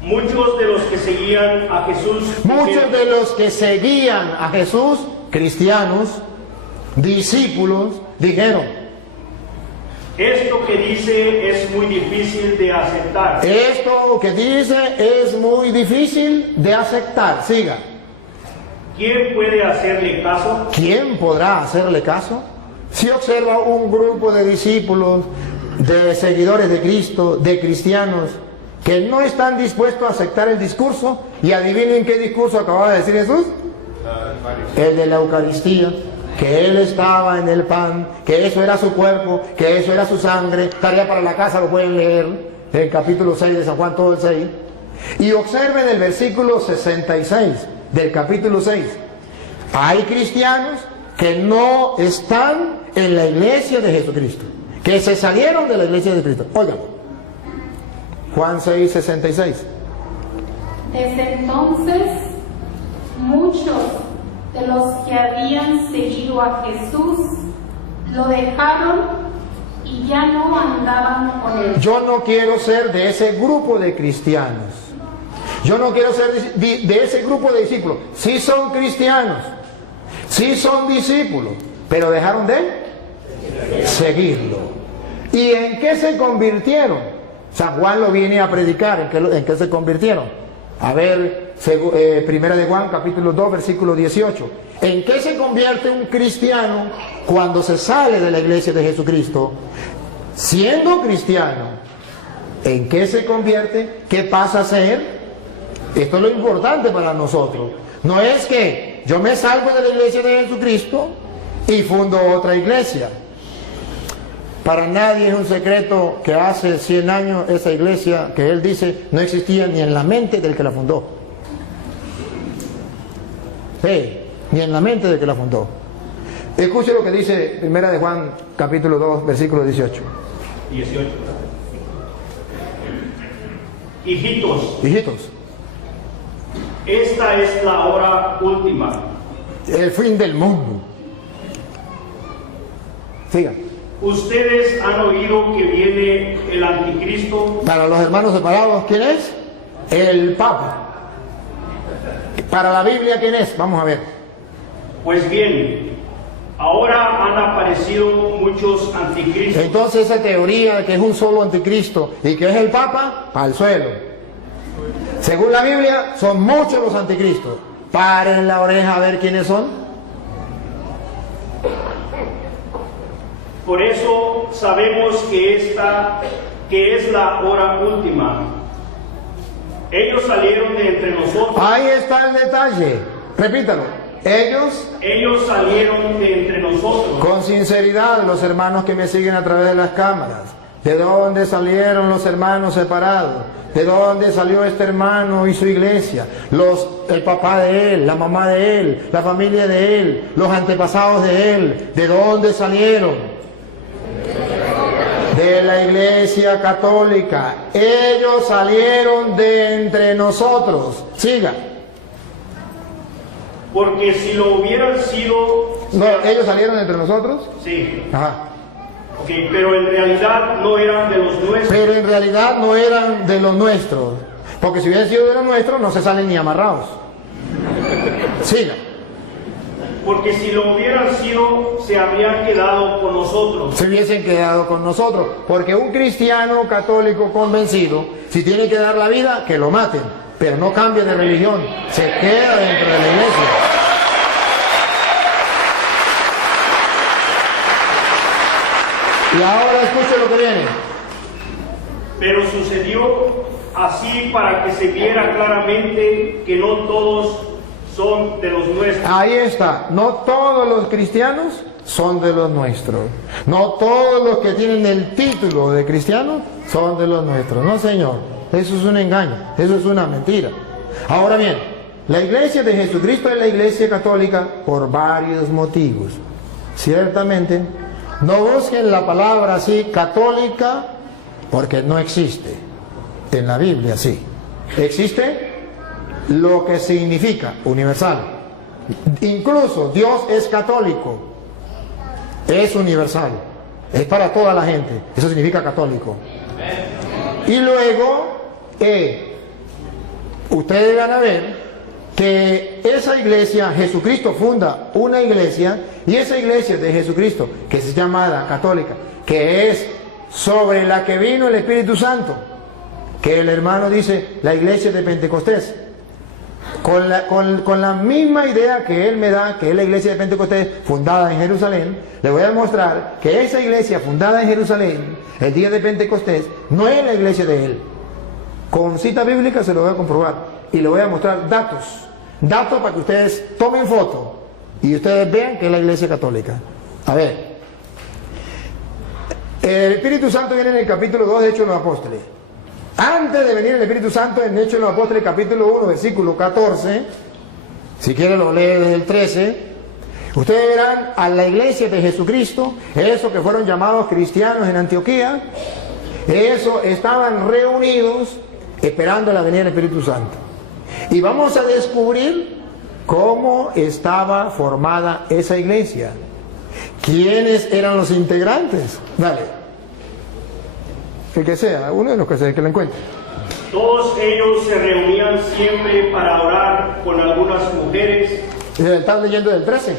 muchos de los que seguían a Jesús, cristianos, discípulos, dijeron: esto que dice es muy difícil de aceptar. Esto que dice es muy difícil de aceptar. Siga. ¿Quién puede hacerle caso? ¿Quién podrá hacerle caso? Si observa un grupo de discípulos, de seguidores de Cristo, de cristianos, que no están dispuestos a aceptar el discurso, y adivinen qué discurso acababa de decir Jesús. El de la Eucaristía, que Él estaba en el pan, que eso era su cuerpo, que eso era su sangre. Tarea para la casa, lo pueden leer, el capítulo 6 de San Juan, todo el 6. Y observen el versículo 66 del capítulo 6. Hay cristianos que no están en la iglesia de Jesucristo, que se salieron de la iglesia de Cristo. Oigan, Juan 6, 66. Desde entonces, muchos de los que habían seguido a Jesús lo dejaron y ya no andaban con él. Yo no quiero ser de ese grupo de cristianos. Yo no quiero ser de ese grupo de discípulos. Sí son cristianos, sí son discípulos, pero dejaron de seguirlo. ¿Y en qué se convirtieron? San Juan lo viene a predicar. ¿En qué se convirtieron? A ver, primera de Juan, capítulo 2, versículo 18. ¿En qué se convierte un cristiano cuando se sale de la iglesia de Jesucristo? Siendo cristiano, ¿en qué se convierte? ¿Qué pasa a ser? Esto es lo importante para nosotros. No es que yo me salgo de la iglesia de Jesucristo y fundo otra iglesia. Para nadie es un secreto que hace 100 años esa iglesia, que él dice, no existía ni en la mente del que la fundó. Sí, ni en la mente del que la fundó. Escuche lo que dice primera de Juan, capítulo 2, versículo 18. 18. Hijitos, esta es la hora última. El fin del mundo. Siga. Ustedes han oído que viene el anticristo. Para los hermanos separados, ¿quién es? El Papa. Para la Biblia, ¿quién es? Vamos a ver. Pues bien, ahora han aparecido muchos anticristos. Entonces esa teoría de que es un solo anticristo y que es el Papa, para el suelo. Según la Biblia, son muchos los anticristos. Paren la oreja a ver quiénes son. Por eso sabemos que esta es la hora última. Ellos salieron de entre nosotros. Ahí está el detalle. Repítalo. Ellos salieron de entre nosotros. Con sinceridad, los hermanos que me siguen a través de las cámaras. ¿De dónde salieron los hermanos separados? ¿De dónde salió este hermano y su iglesia? El papá de él, la mamá de él, la familia de él, los antepasados de él. ¿De dónde salieron? De la iglesia católica. Ellos salieron de entre nosotros. Siga. Porque si lo hubieran sido... No, ¿ellos salieron de entre nosotros? Sí. Ajá. Ok, pero en realidad no eran de los nuestros. Pero en realidad no eran de los nuestros. Porque si hubieran sido de los nuestros, no se salen ni amarrados. Siga. Porque si lo hubieran sido, se habrían quedado con nosotros. Se hubiesen quedado con nosotros. Porque un cristiano católico convencido, si tiene que dar la vida, que lo maten. Pero no cambie de religión. Se queda dentro de la iglesia. Y ahora escuche lo que viene. Pero sucedió así para que se viera claramente que no todos son de los nuestros. Ahí está. No todos los cristianos son de los nuestros. No todos los que tienen el título de cristiano son de los nuestros. No, señor. Eso es un engaño. Eso es una mentira. Ahora bien, la iglesia de Jesucristo es la iglesia católica por varios motivos. Ciertamente, no busquen la palabra así, católica, porque no existe. En la Biblia sí. Existe lo que significa universal. Incluso Dios es católico. Es universal. Es para toda la gente. Eso significa católico. Y luego, ustedes van a ver que esa iglesia, Jesucristo funda una iglesia, y esa iglesia de Jesucristo, que es llamada católica, que es sobre la que vino el Espíritu Santo, que el hermano dice la iglesia de Pentecostés, con la misma idea que él me da, que es la iglesia de Pentecostés fundada en Jerusalén, le voy a mostrar que esa iglesia fundada en Jerusalén, el día de Pentecostés, no es la iglesia de él. Con cita bíblica se lo voy a comprobar, y le voy a mostrar datos para que ustedes tomen foto y ustedes vean que es la iglesia católica. A ver, el Espíritu Santo viene en el capítulo 2 de Hechos de los Apóstoles. Antes de venir el Espíritu Santo, en Hechos de los Apóstoles capítulo 1 versículo 14, si quiere lo lee desde el 13, ustedes verán a la iglesia de Jesucristo, esos que fueron llamados cristianos en Antioquía, esos estaban reunidos esperando la venida del Espíritu Santo. Y vamos a descubrir cómo estaba formada esa iglesia. ¿Quiénes eran los integrantes? Dale. El que sea, uno de los que sea, el que lo encuentre. Todos ellos se reunían siempre para orar con algunas mujeres. ¿Estás leyendo del 13?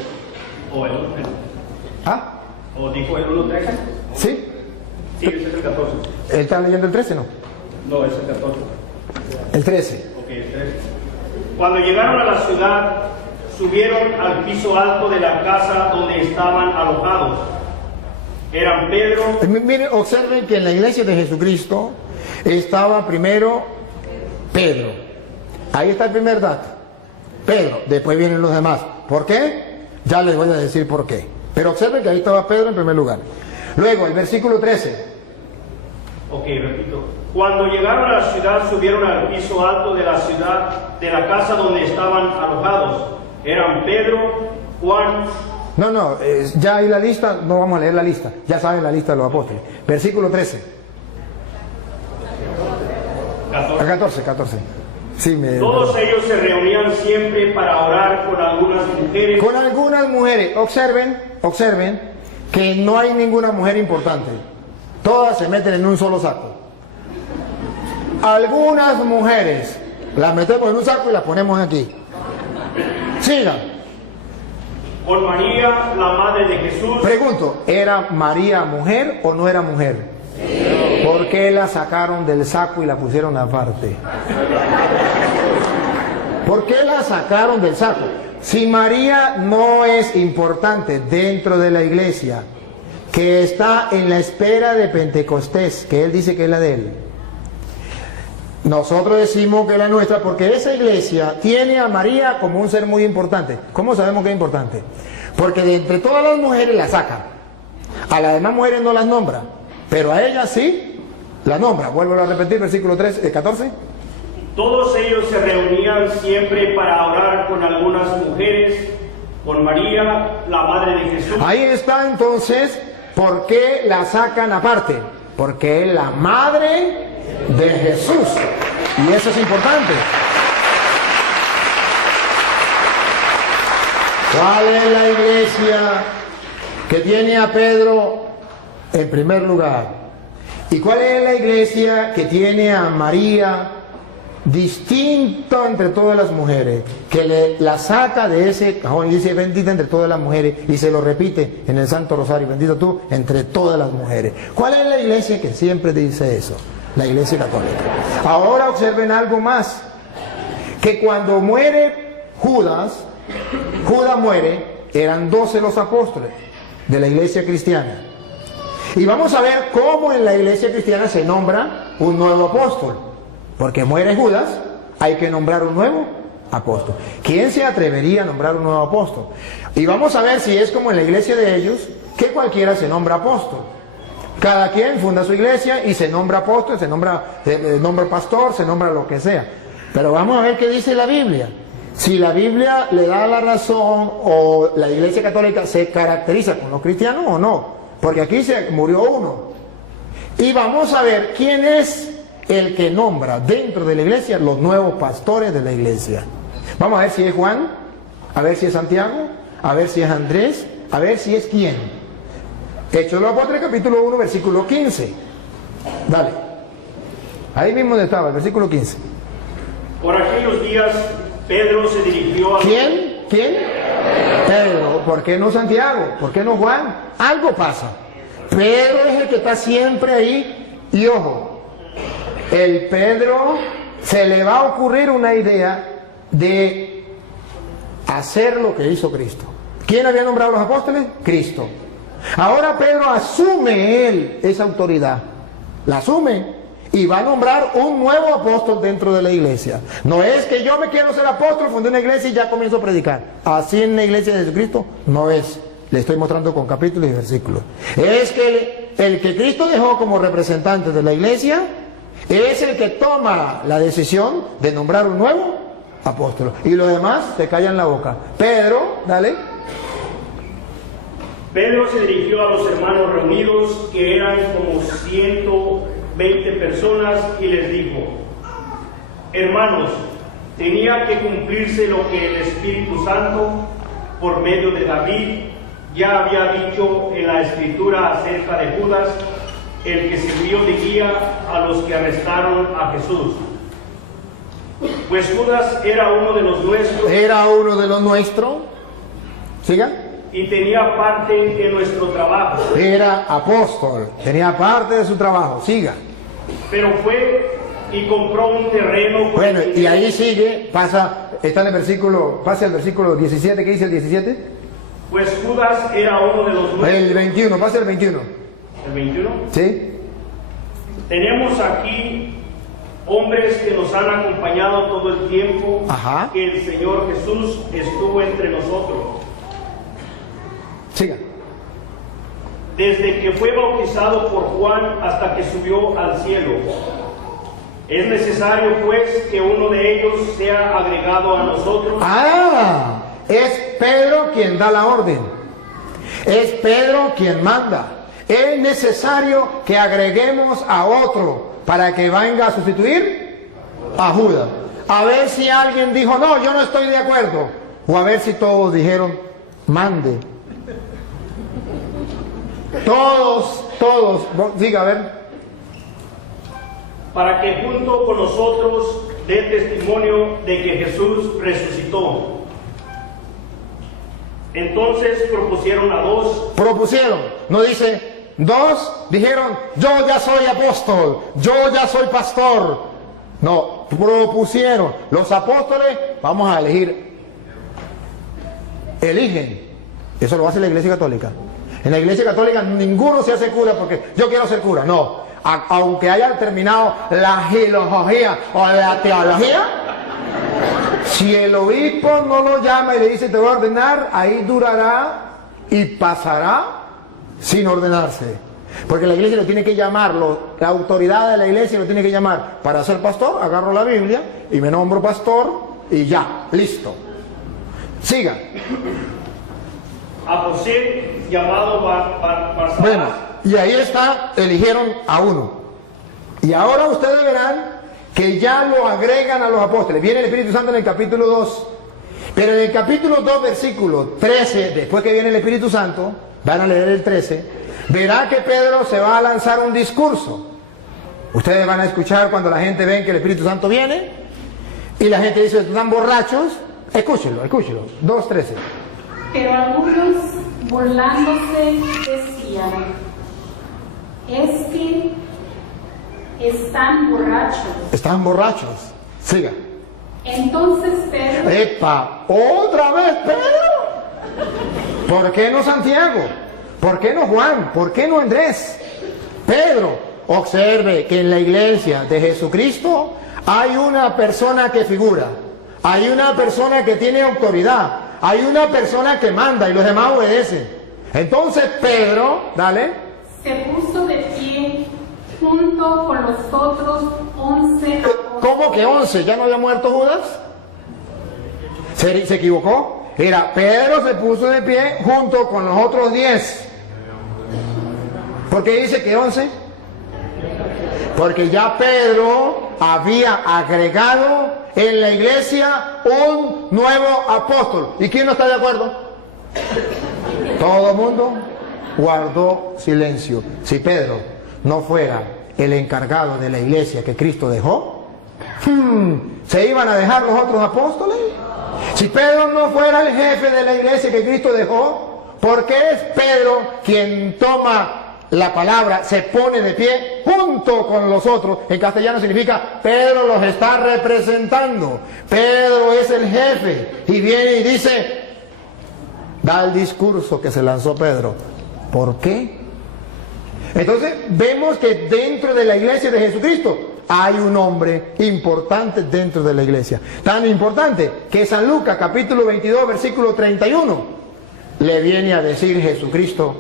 ¿O el 1? ¿Ah? ¿O dijo el 1:13? ¿Sí? Sí, ese es el 14. ¿Estás leyendo el 13, no? No, es el 14. El 13. Ok, el 13. Cuando llegaron a la ciudad, subieron al piso alto de la casa donde estaban alojados. Eran Pedro. Miren, observen que en la iglesia de Jesucristo estaba primero Pedro. Ahí está el primer dato. Pedro, después vienen los demás. ¿Por qué? Ya les voy a decir por qué. Pero observen que ahí estaba Pedro en primer lugar. Luego, el versículo 13. Ok, repito. Cuando llegaron a la ciudad, subieron al piso alto de la ciudad, de la casa donde estaban alojados. Eran Pedro, Juan. No, ya hay la lista, no vamos a leer la lista. Ya saben la lista de los apóstoles. Versículo 13. 14. Sí, Todos ellos se reunían siempre para orar con algunas mujeres. Con algunas mujeres. Observen que no hay ninguna mujer importante. Todas se meten en un solo saco. Algunas mujeres las metemos en un saco y las ponemos aquí. Sigan. Con María, la madre de Jesús. Pregunto, ¿era María mujer o no era mujer? Sí. ¿Por qué la sacaron del saco y la pusieron aparte? ¿Por qué la sacaron del saco? Si María no es importante dentro de la iglesia, que está en la espera de Pentecostés, que él dice que es la de él, nosotros decimos que es la nuestra porque esa iglesia tiene a María como un ser muy importante. ¿Cómo sabemos que es importante? Porque de entre todas las mujeres la saca. A las demás mujeres no las nombra. pero a ella sí la nombra. Vuelvo a repetir, versículo 14. Todos ellos se reunían siempre para orar con algunas mujeres, con María, la madre de Jesús. Ahí está entonces, ¿por qué la sacan aparte? Porque es la madre de Jesús. Y eso es importante. ¿Cuál es la iglesia que tiene a Pedro en primer lugar? ¿Y cuál es la iglesia que tiene a María distinta entre todas las mujeres? Que la saca de ese cajón y dice bendita entre todas las mujeres, y se lo repite en el Santo Rosario, bendito tú entre todas las mujeres. ¿Cuál es la iglesia que siempre dice eso? La iglesia católica. Ahora observen algo más, que cuando muere Judas muere, eran 12 los apóstoles de la iglesia cristiana. Y vamos a ver cómo en la iglesia cristiana se nombra un nuevo apóstol. Porque muere Judas, hay que nombrar un nuevo apóstol. ¿Quién se atrevería a nombrar un nuevo apóstol? Y vamos a ver si es como en la iglesia de ellos, que cualquiera se nombra apóstol. Cada quien funda su iglesia y se nombra apóstol, se nombra pastor, se nombra lo que sea. Pero vamos a ver qué dice la Biblia. Si la Biblia le da la razón o la iglesia católica se caracteriza con los cristianos o no. Porque aquí se murió uno. Y vamos a ver quién es el que nombra dentro de la iglesia los nuevos pastores de la iglesia. Vamos a ver si es Juan, a ver si es Santiago, a ver si es Andrés, a ver si es quién. Hechos de los Apóstoles, capítulo 1, versículo 15. Dale. Ahí mismo donde estaba, el versículo 15. Por aquellos días, Pedro se dirigió a... ¿Quién? Pedro. ¿Por qué no Santiago? ¿Por qué no Juan? Algo pasa. Pedro es el que está siempre ahí. Y ojo, el Pedro se le va a ocurrir una idea de hacer lo que hizo Cristo. ¿Quién había nombrado a los apóstoles? Cristo. Ahora Pedro asume él esa autoridad. La asume. Y va a nombrar un nuevo apóstol dentro de la iglesia. No es que yo me quiero ser apóstol, fundé una iglesia y ya comienzo a predicar. Así en la iglesia de Jesucristo no es. Le estoy mostrando con capítulos y versículos. Es que el que Cristo dejó como representante de la iglesia es el que toma la decisión de nombrar un nuevo apóstol. Y los demás se callan la boca. Pedro, dale. Pedro se dirigió a los hermanos reunidos, que eran como 120 personas, y les dijo: hermanos, tenía que cumplirse lo que el Espíritu Santo, por medio de David, ya había dicho en la Escritura acerca de Judas, el que sirvió de guía a los que arrestaron a Jesús. Pues Judas era uno de los nuestros. Era uno de los nuestros. Siga. Y tenía parte en nuestro trabajo. Era apóstol, tenía parte de su trabajo. Siga. Pero fue y compró un terreno. Bueno, y ahí sigue, pasa, está en el versículo, pasa el versículo 17, ¿qué dice el 17? Pues Judas era uno de los nuestros. El 21, pasa el 21. ¿El 21? ¿Sí? Tenemos aquí hombres que nos han acompañado todo el tiempo. Ajá. Que el Señor Jesús estuvo entre nosotros. Siga. Desde que fue bautizado por Juan hasta que subió al cielo. Es necesario pues que uno de ellos sea agregado a nosotros. Ah, es Pedro quien da la orden. Es Pedro quien manda. Es necesario que agreguemos a otro para que venga a sustituir a Judas. A ver si alguien dijo, no, yo no estoy de acuerdo. O a ver si todos dijeron, mande. Todos, diga, a ver. Para que junto con nosotros dé testimonio de que Jesús resucitó. Entonces propusieron a dos. Propusieron, no dice, dos dijeron, yo ya soy apóstol, yo ya soy pastor. No, propusieron. Los apóstoles, vamos a elegir. Eligen. Eso lo hace la Iglesia Católica. En la Iglesia Católica ninguno se hace cura porque yo quiero ser cura. No, aunque haya terminado la filología o la teología, si el obispo no lo llama y le dice te voy a ordenar, ahí durará y pasará sin ordenarse. Porque la iglesia lo tiene que llamarlo, la autoridad de la iglesia lo tiene que llamar. Para ser pastor, agarro la Biblia y me nombro pastor y ya, listo. Siga. A José, llamado Barsabás. Bueno, y ahí está, eligieron a uno. Y ahora ustedes verán que ya lo agregan a los apóstoles. Viene el Espíritu Santo en el capítulo 2. Pero en el capítulo 2, versículo 13, después que viene el Espíritu Santo, van a leer el 13, verá que Pedro se va a lanzar un discurso. Ustedes van a escuchar cuando la gente ve que el Espíritu Santo viene y la gente dice, ¿están borrachos? Escúchelo, escúchelo. 2:13. Pero algunos, burlándose, decían, es que están borrachos. Están borrachos. Siga. Entonces Pedro, ¡Epa! ¿Otra vez Pedro? ¿Por qué no Santiago? ¿Por qué no Juan? ¿Por qué no Andrés? Pedro, observe que en la iglesia de Jesucristo hay una persona que figura, hay una persona que tiene autoridad, hay una persona que manda y los demás obedecen. Entonces Pedro, dale, se puso de pie junto con los otros 11 apóstoles. ¿cómo que 11? ¿Ya no había muerto Judas? ¿Se equivocó? Era Pedro se puso de pie junto con los otros 10. ¿Por qué dice que 11? Porque ya Pedro había agregado en la iglesia un nuevo apóstol. ¿Y quién no está de acuerdo? Todo el mundo guardó silencio. Si Pedro no fuera el encargado de la iglesia que Cristo dejó, ¿se iban a dejar los otros apóstoles? Si Pedro no fuera el jefe de la iglesia que Cristo dejó, ¿por qué es Pedro quien toma la palabra, se pone de pie junto con los otros? En castellano significa Pedro los está representando. Pedro es el jefe y viene y dice, da el discurso que se lanzó Pedro. ¿Por qué? Entonces vemos que dentro de la iglesia de Jesucristo hay un hombre importante dentro de la iglesia. Tan importante que San Lucas capítulo 22 versículo 31 le viene a decir Jesucristo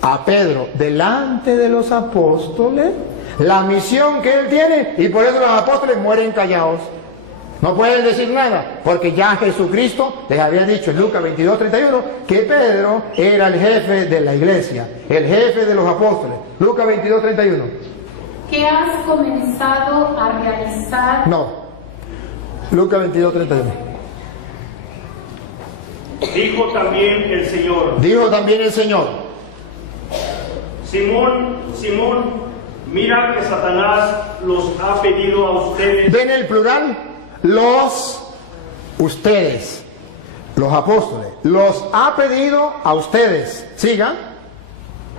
a Pedro delante de los apóstoles la misión que él tiene, y por eso los apóstoles mueren callados. No pueden decir nada, porque ya Jesucristo les había dicho en Lucas 22:31 que Pedro era el jefe de la iglesia, el jefe de los apóstoles. Lucas 22:31. ¿Qué has comenzado a realizar? No. Lucas 22:31. Dijo también el Señor. Dijo también el Señor. Simón, Simón, mira que Satanás los ha pedido a ustedes. ¿Ven el plural? Ustedes, los apóstoles, los ha pedido a ustedes. Siga.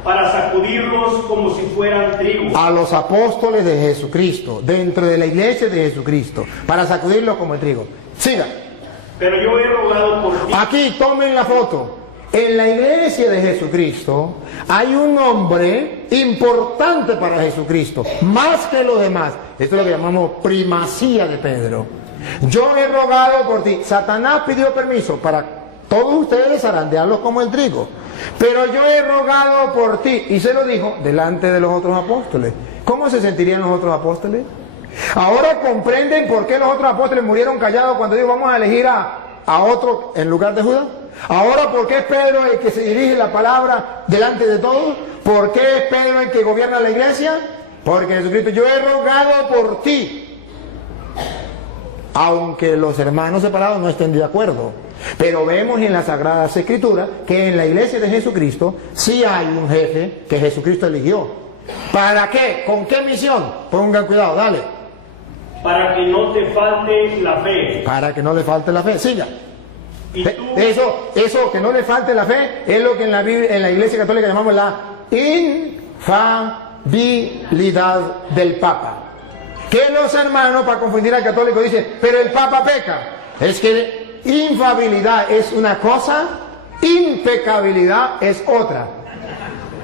Para sacudirlos como si fueran trigo. A los apóstoles de Jesucristo, dentro de la iglesia de Jesucristo, para sacudirlos como el trigo. Siga. Pero yo he rogado por ti. Aquí tomen la foto. En la iglesia de Jesucristo hay un hombre importante para Jesucristo, más que los demás. Esto es lo que llamamos primacía de Pedro. Yo he rogado por ti. Satanás pidió permiso para todos ustedes zarandearlos como el trigo, pero yo he rogado por ti, y se lo dijo delante de los otros apóstoles. ¿Cómo se sentirían los otros apóstoles? Ahora comprenden por qué los otros apóstoles murieron callados cuando dijo vamos a elegir a otro en lugar de Judas. Ahora, ¿por qué es Pedro el que se dirige la palabra delante de todos? ¿Por qué es Pedro el que gobierna la iglesia? Porque Jesucristo, yo he rogado por ti, aunque los hermanos separados no estén de acuerdo. Pero vemos en las Sagradas Escrituras que en la iglesia de Jesucristo sí hay un jefe que Jesucristo eligió. ¿Para qué? ¿Con qué misión? Pongan cuidado, dale. Para que no te falte la fe. Para que no le falte la fe. Siga. Y tú, Eso que no le falte la fe es lo que en la Iglesia Católica llamamos la infalibilidad del Papa. Que los hermanos, para confundir al católico, dicen, pero el Papa peca. Es que infabilidad es una cosa, impecabilidad es otra.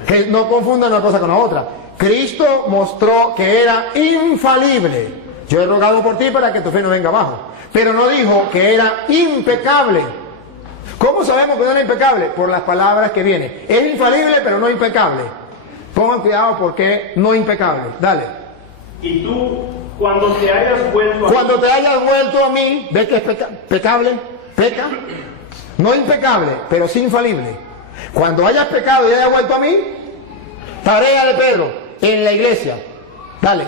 Que no confundan una cosa con la otra. Cristo mostró que era infalible. Yo he rogado por ti para que tu fe no venga abajo. Pero no dijo que era impecable. ¿Cómo sabemos que no era impecable? Por las palabras que vienen. Es infalible pero no impecable. Pongan cuidado porque no impecable. Dale. Y tú, cuando te hayas vuelto a Cuando te hayas vuelto a mí, ¿ves que es pecable? Peca. No impecable, pero sí infalible. Cuando hayas pecado y hayas vuelto a mí, tarea de Pedro en la iglesia. Dale.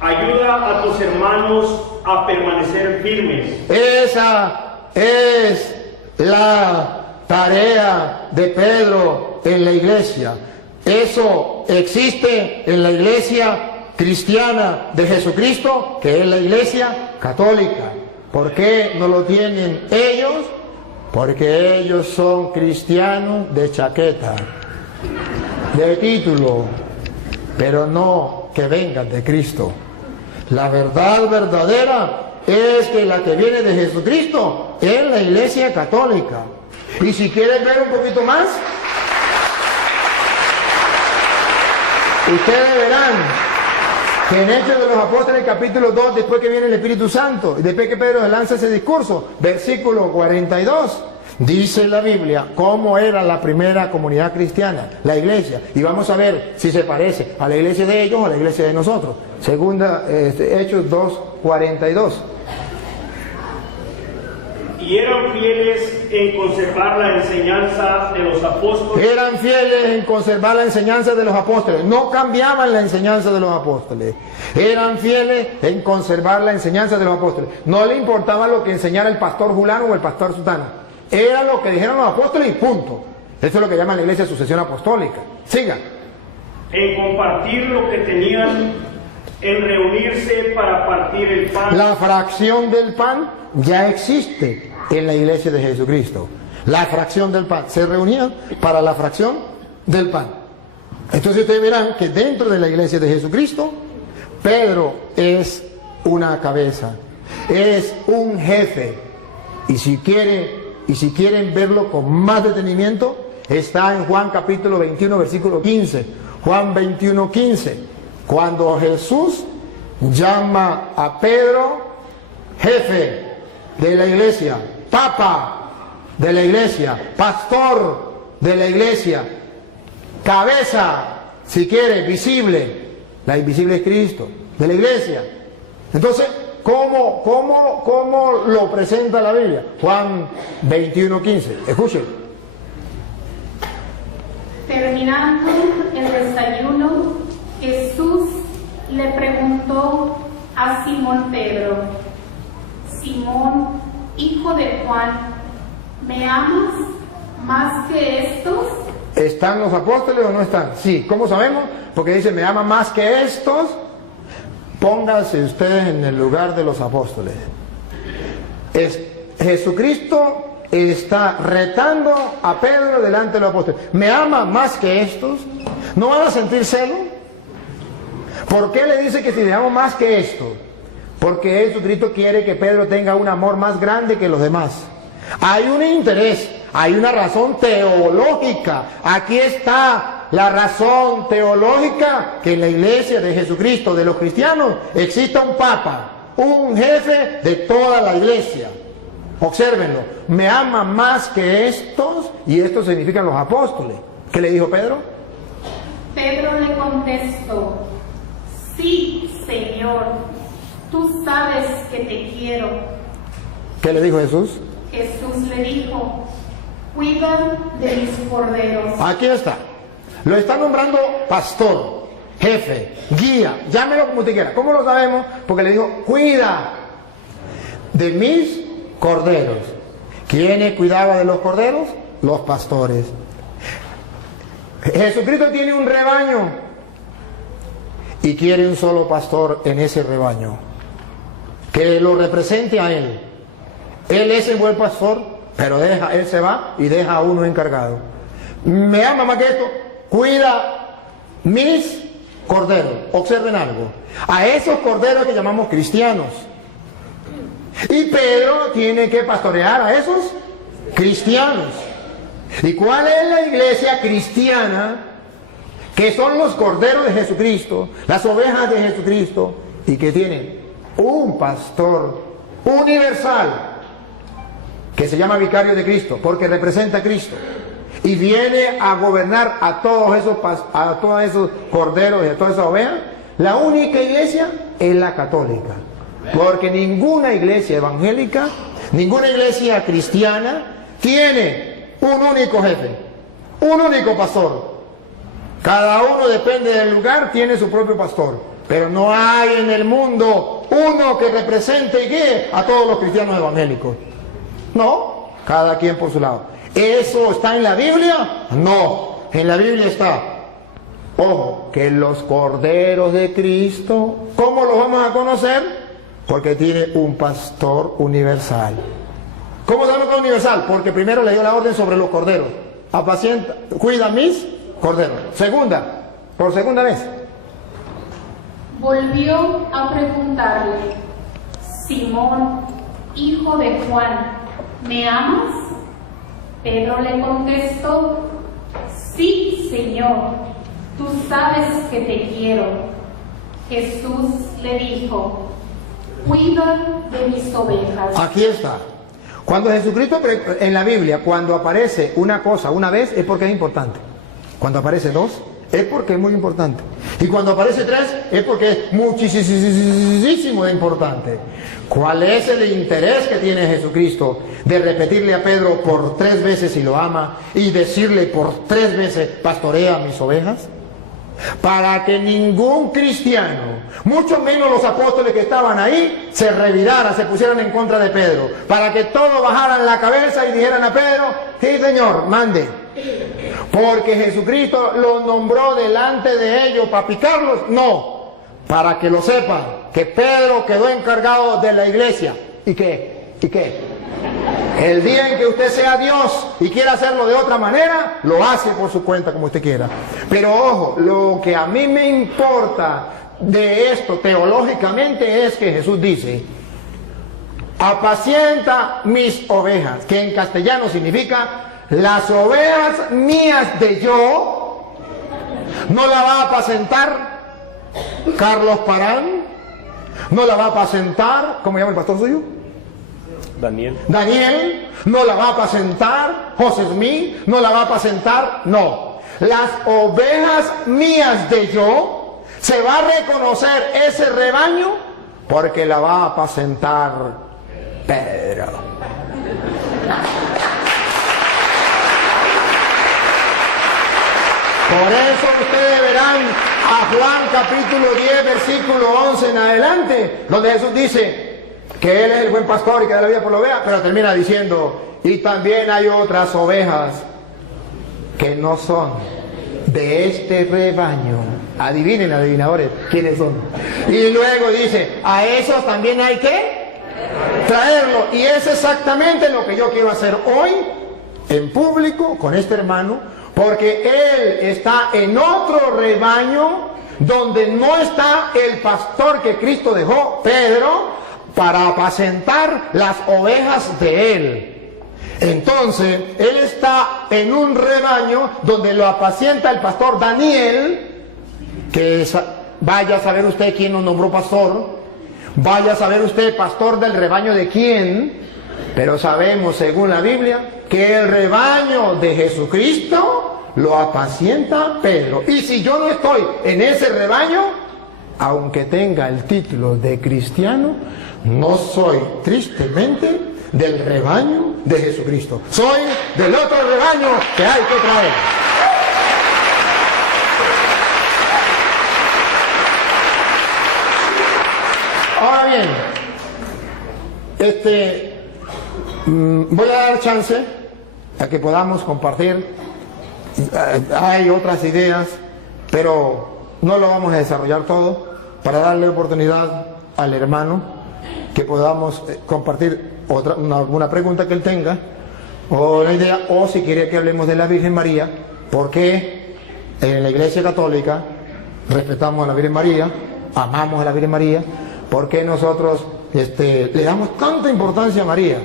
ayuda a tus hermanos a permanecer firmes. Esa es la tarea de Pedro en la iglesia. Eso existe en la iglesia cristiana de Jesucristo, que es la iglesia católica. ¿Por qué no lo tienen ellos? Porque ellos son cristianos de chaqueta, de título, pero no que vengan de Cristo. La verdad verdadera es que la que viene de Jesucristo es la iglesia católica. Y si quieres ver un poquito más, ustedes verán que en Hechos de los Apóstoles, capítulo 2, después que viene el Espíritu Santo, y después que Pedro lanza ese discurso, versículo 42, dice la Biblia cómo era la primera comunidad cristiana, la iglesia, y vamos a ver si se parece a la iglesia de ellos o a la iglesia de nosotros. Segunda, Hechos 2, 42. Y eran fieles en conservar la enseñanza de los apóstoles. Eran fieles en conservar la enseñanza de los apóstoles. No cambiaban la enseñanza de los apóstoles. Eran fieles en conservar la enseñanza de los apóstoles. No le importaba lo que enseñara el pastor fulano o el pastor sutano. Era lo que dijeron los apóstoles y punto. Eso es lo que llama la iglesia sucesión apostólica. Siga. En compartir lo que tenían, en reunirse para partir el pan. La fracción del pan ya existe en la iglesia de Jesucristo. La fracción del pan. Se reunían para la fracción del pan. Entonces ustedes verán que dentro de la iglesia de Jesucristo, Pedro es una cabeza, es un jefe. Y si quieren verlo con más detenimiento, está en Juan capítulo 21, versículo 15. Juan 21, 15. Cuando Jesús llama a Pedro jefe de la iglesia, papa de la iglesia, pastor de la iglesia, cabeza, si quiere, visible, la invisible es Cristo, de la iglesia. Entonces, ¿cómo lo presenta la Biblia? Juan 21, 15. Escuchen. Terminando el desayuno, Jesús le preguntó a Simón Pedro: Simón, hijo de Juan, ¿me amas más que estos? ¿Están los apóstoles o no están? Sí. ¿Cómo sabemos? Porque dice, ¿me ama más que estos? Pónganse ustedes en el lugar de los apóstoles. Jesucristo está retando a Pedro delante de los apóstoles. ¿Me ama más que estos? ¿No van a sentir celo? ¿Por qué le dice que si le amo más que esto? Porque Jesucristo quiere que Pedro tenga un amor más grande que los demás. Hay un interés, hay una razón teológica. Aquí está la razón teológica, que en la iglesia de Jesucristo, de los cristianos, exista un papa, un jefe de toda la iglesia. Obsérvenlo, me ama más que estos, y estos significan los apóstoles. ¿Qué le dijo Pedro? Pedro le contestó: sí, Señor, tú sabes que te quiero. ¿Qué le dijo Jesús? Jesús le dijo: cuida de mis corderos. Aquí está. Lo está nombrando pastor, jefe, guía, llámelo como usted quiera. ¿Cómo lo sabemos? Porque le dijo, cuida de mis corderos. ¿Quién cuidaba de los corderos? Los pastores. Jesucristo tiene un rebaño y quiere un solo pastor en ese rebaño que lo represente a él. Él es el buen pastor, pero él se va y deja a uno encargado. Me ama más que esto, cuida mis corderos. Observen algo, a esos corderos que llamamos cristianos. Y Pedro tiene que pastorear a esos cristianos. ¿Y cuál es la iglesia cristiana? Que son los corderos de Jesucristo, las ovejas de Jesucristo, y que tienen un pastor universal que se llama vicario de Cristo, porque representa a Cristo. y viene a gobernar a todos esos corderos y a todas esas ovejas, la única iglesia es la católica. Porque ninguna iglesia evangélica, ninguna iglesia cristiana tiene un único jefe, un único pastor. Cada uno, depende del lugar, tiene su propio pastor. Pero no hay en el mundo uno que represente y guíe a todos los cristianos evangélicos. No, cada quien por su lado. ¿Eso está en la Biblia? No, en la Biblia está. Ojo, que los corderos de Cristo, ¿cómo los vamos a conocer? Porque tiene un pastor universal. ¿Cómo sabemos que es universal? Porque primero le dio la orden sobre los corderos. Apacienta, cuida mis corderos. Por segunda vez. Volvió a preguntarle: Simón, hijo de Juan, ¿me amas? Pedro le contestó: Sí, Señor, tú sabes que te quiero. Jesús le dijo: Cuida de mis ovejas. Aquí está. Cuando Jesucristo, en la Biblia, cuando aparece una cosa una vez, es porque es importante. Cuando aparece dos, es porque es muy importante. Y cuando aparece tres, es porque es muchísimo importante. ¿Cuál es el interés que tiene Jesucristo de repetirle a Pedro por 3 veces si lo ama y decirle por 3 veces: pastorea mis ovejas? Para que ningún cristiano, mucho menos los apóstoles que estaban ahí, se reviraran, se pusieran en contra de Pedro. Para que todos bajaran la cabeza y dijeran a Pedro: sí, Señor, mande. Porque Jesucristo los nombró delante de ellos para picarlos. No, para que lo sepan, que Pedro quedó encargado de la iglesia. ¿Y qué? El día en que usted sea Dios y quiera hacerlo de otra manera, lo hace por su cuenta, como usted quiera. Pero ojo, lo que a mí me importa de esto teológicamente es que Jesús dice: apacienta mis ovejas, que en castellano significa: las ovejas mías de yo. No la va a apacentar Carlos Parán, no la va a apacentar, ¿cómo se llama el pastor suyo? Daniel, no la va a apacentar José Smith, no la va a apacentar, no. Las ovejas mías de yo, se va a reconocer ese rebaño porque la va a apacentar Pedro. Por eso ustedes verán a Juan capítulo 10, versículo 11 en adelante, donde Jesús dice que Él es el buen pastor y que da la vida por la oveja, pero termina diciendo: y también hay otras ovejas que no son de este rebaño. Adivinen, adivinadores, ¿quiénes son? Y luego dice: a esos también hay que traerlo. Y es exactamente lo que yo quiero hacer hoy en público con este hermano, porque él está en otro rebaño donde no está el pastor que Cristo dejó, Pedro, para apacentar las ovejas de él. Entonces, él está en un rebaño donde lo apacienta el pastor Daniel, que vaya a saber usted quién nos nombró pastor, vaya a saber usted pastor del rebaño de quién, pero sabemos según la Biblia que el rebaño de Jesucristo lo apacienta Pedro. Y si yo no estoy en ese rebaño, aunque tenga el título de cristiano, no soy tristemente del rebaño de Jesucristo. Soy del otro rebaño que hay que traer. Ahora bien, voy a dar chance a que podamos compartir. Hay otras ideas, pero no lo vamos a desarrollar todo, para darle oportunidad al hermano que podamos compartir alguna pregunta que él tenga, o una idea, o si quiere que hablemos de la Virgen María, porque en la Iglesia Católica respetamos a la Virgen María, amamos a la Virgen María, porque nosotros le damos tanta importancia a María.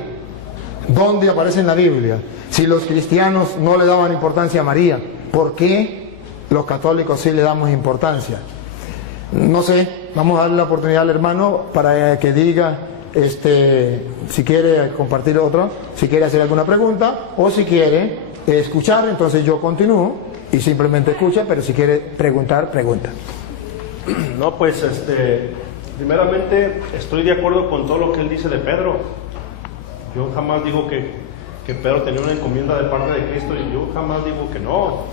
¿Dónde aparece en la Biblia? Si los cristianos no le daban importancia a María, ¿por qué los católicos sí le damos importancia? No sé, vamos a darle la oportunidad al hermano para que diga si quiere compartir otro, si quiere hacer alguna pregunta, o si quiere escuchar, entonces yo continúo y simplemente escucha, pero si quiere preguntar, pregunta. No, pues primeramente estoy de acuerdo con todo lo que él dice de Pedro. Yo jamás digo que Pedro tenía una encomienda de parte de Cristo, y yo jamás digo que no.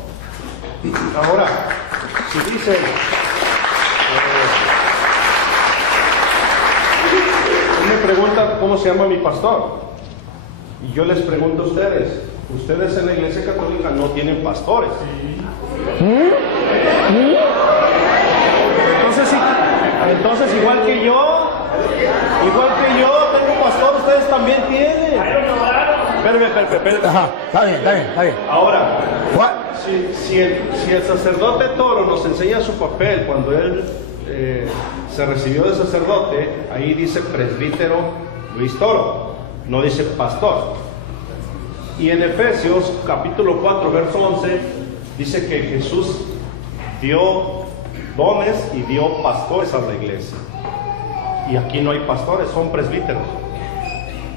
Ahora, si dicen, él me pregunta cómo se llama mi pastor, y yo les pregunto a ustedes en la Iglesia Católica no tienen pastores. Entonces igual que yo tengo pastor, ustedes también tienen. Espérame. Ajá, está bien. Ahora, si el sacerdote Toro nos enseña su papel cuando él se recibió de sacerdote, ahí dice presbítero Luis Toro, no dice pastor. Y en Efesios capítulo 4 verso 11 dice que Jesús dio dones y dio pastores a la iglesia, y aquí no hay pastores, son presbíteros.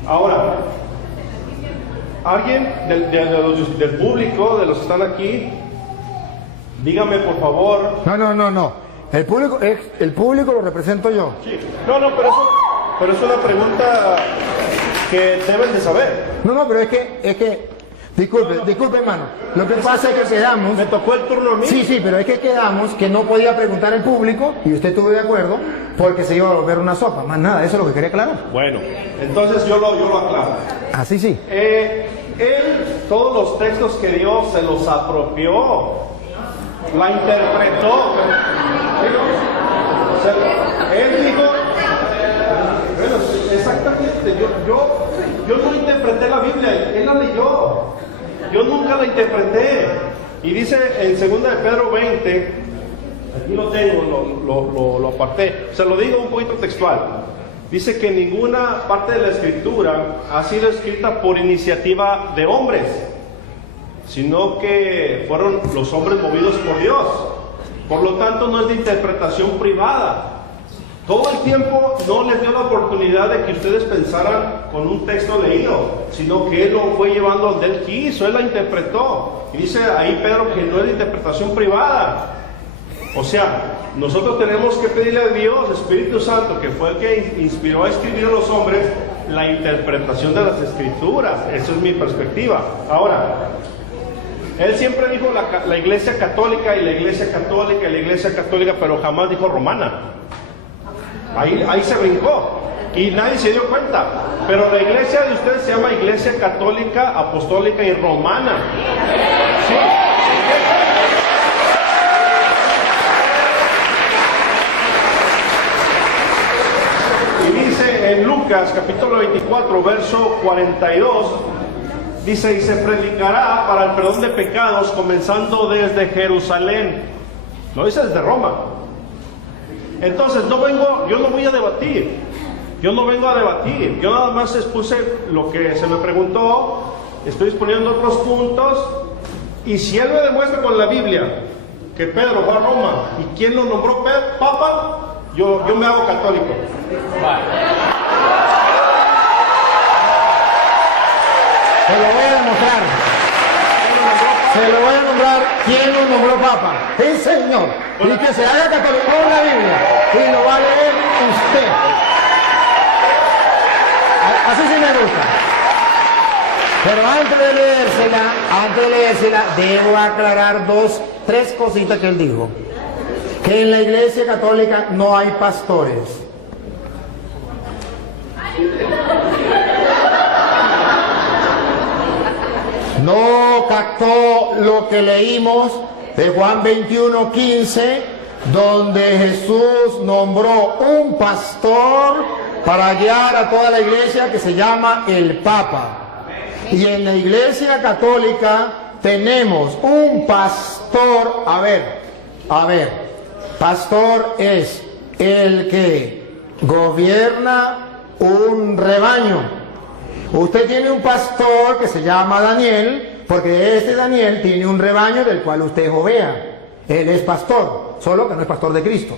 Ahora, alguien del público, de los que están aquí, dígame por favor. No. El público lo represento yo. Sí. No, pero es una pregunta que deben de saber. No, pero es que disculpe hermano, lo que pasa es que quedamos. Me tocó el turno a mí. Sí, pero es que quedamos que no podía preguntar el público, y usted estuvo de acuerdo, porque se iba a volver una sopa, más nada, eso es lo que quería aclarar. Bueno, entonces yo lo aclaro. Así sí. Él, todos los textos que dio se los apropió, la interpretó. O sea, él dijo, bueno, exactamente, yo no interpreté la Biblia, él la leyó, yo nunca la interpreté. Y dice en 2 de Pedro 20, aquí lo tengo, lo aparté, se lo digo un poquito textual. Dice que ninguna parte de la escritura ha sido escrita por iniciativa de hombres, sino que fueron los hombres movidos por Dios. Por lo tanto, no es de interpretación privada. Todo el tiempo no les dio la oportunidad de que ustedes pensaran con un texto leído, sino que Él lo fue llevando donde Él quiso, Él la interpretó. Y dice ahí Pedro que no es de interpretación privada. O sea, nosotros tenemos que pedirle a Dios, Espíritu Santo, que fue el que inspiró a escribir a los hombres, la interpretación de las Escrituras. Esa es mi perspectiva. Ahora, él siempre dijo la Iglesia Católica y la Iglesia Católica y la Iglesia Católica, pero jamás dijo romana. Ahí se brincó y nadie se dio cuenta. Pero la iglesia de ustedes se llama Iglesia Católica, Apostólica y Romana. ¿Sí? Y dice en Lucas capítulo 24 verso 42, dice, y se predicará para el perdón de pecados comenzando desde Jerusalén. No dice desde Roma. Entonces yo no voy a debatir, yo no vengo a debatir, yo nada más expuse lo que se me preguntó, estoy exponiendo otros puntos, y si él me demuestra con la Biblia que Pedro fue a Roma y quién lo nombró Papa, yo me hago católico. Se lo voy a demostrar. Se lo voy a nombrar quién lo nombró Papa. Sí, señor. Y que se haga católico con la Biblia. Y lo va a leer usted. Así sí me gusta. Pero antes de leérsela, debo aclarar tres cositas que él dijo. Que en la Iglesia Católica no hay pastores. No captó lo que leímos de Juan 21:15, donde Jesús nombró un pastor para guiar a toda la iglesia, que se llama el Papa. Y en la Iglesia Católica tenemos un pastor. A ver, pastor es el que gobierna un rebaño. Usted tiene un pastor que se llama Daniel, porque este Daniel tiene un rebaño del cual usted es oveja. Él es pastor, solo que no es pastor de Cristo.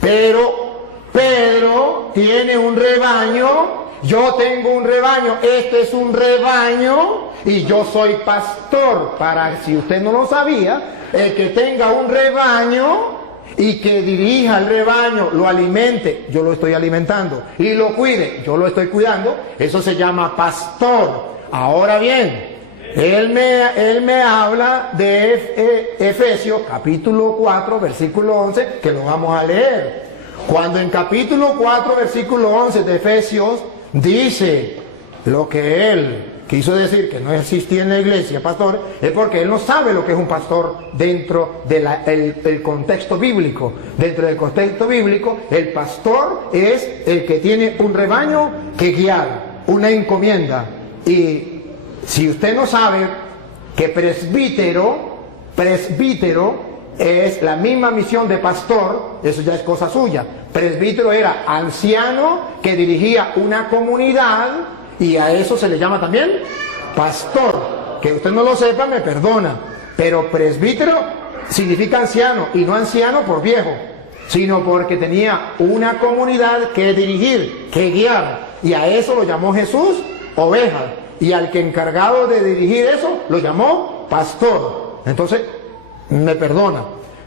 Pero Pedro tiene un rebaño yo tengo un rebaño, este es un rebaño y yo soy pastor. Para, si usted no lo sabía, el que tenga un rebaño y que dirija el rebaño, lo alimente, yo lo estoy alimentando, y lo cuide, yo lo estoy cuidando, eso se llama pastor. Ahora bien, él me habla de Efesios capítulo 4 versículo 11, que lo vamos a leer. Cuando en capítulo 4 versículo 11 de Efesios dice lo que él quiso decir, que no existía en la iglesia pastor, es porque él no sabe lo que es un pastor dentro del contexto bíblico. Dentro del contexto bíblico, el pastor es el que tiene un rebaño que guiar, una encomienda. Y si usted no sabe que presbítero es la misma misión de pastor, eso ya es cosa suya. Presbítero era anciano que dirigía una comunidad, y a eso se le llama también pastor. Que usted no lo sepa, me perdona, pero presbítero significa anciano, y no anciano por viejo, sino porque tenía una comunidad que dirigir, que guiar, y a eso lo llamó Jesús ovejas, y al que encargado de dirigir eso lo llamó pastor. Entonces me perdona,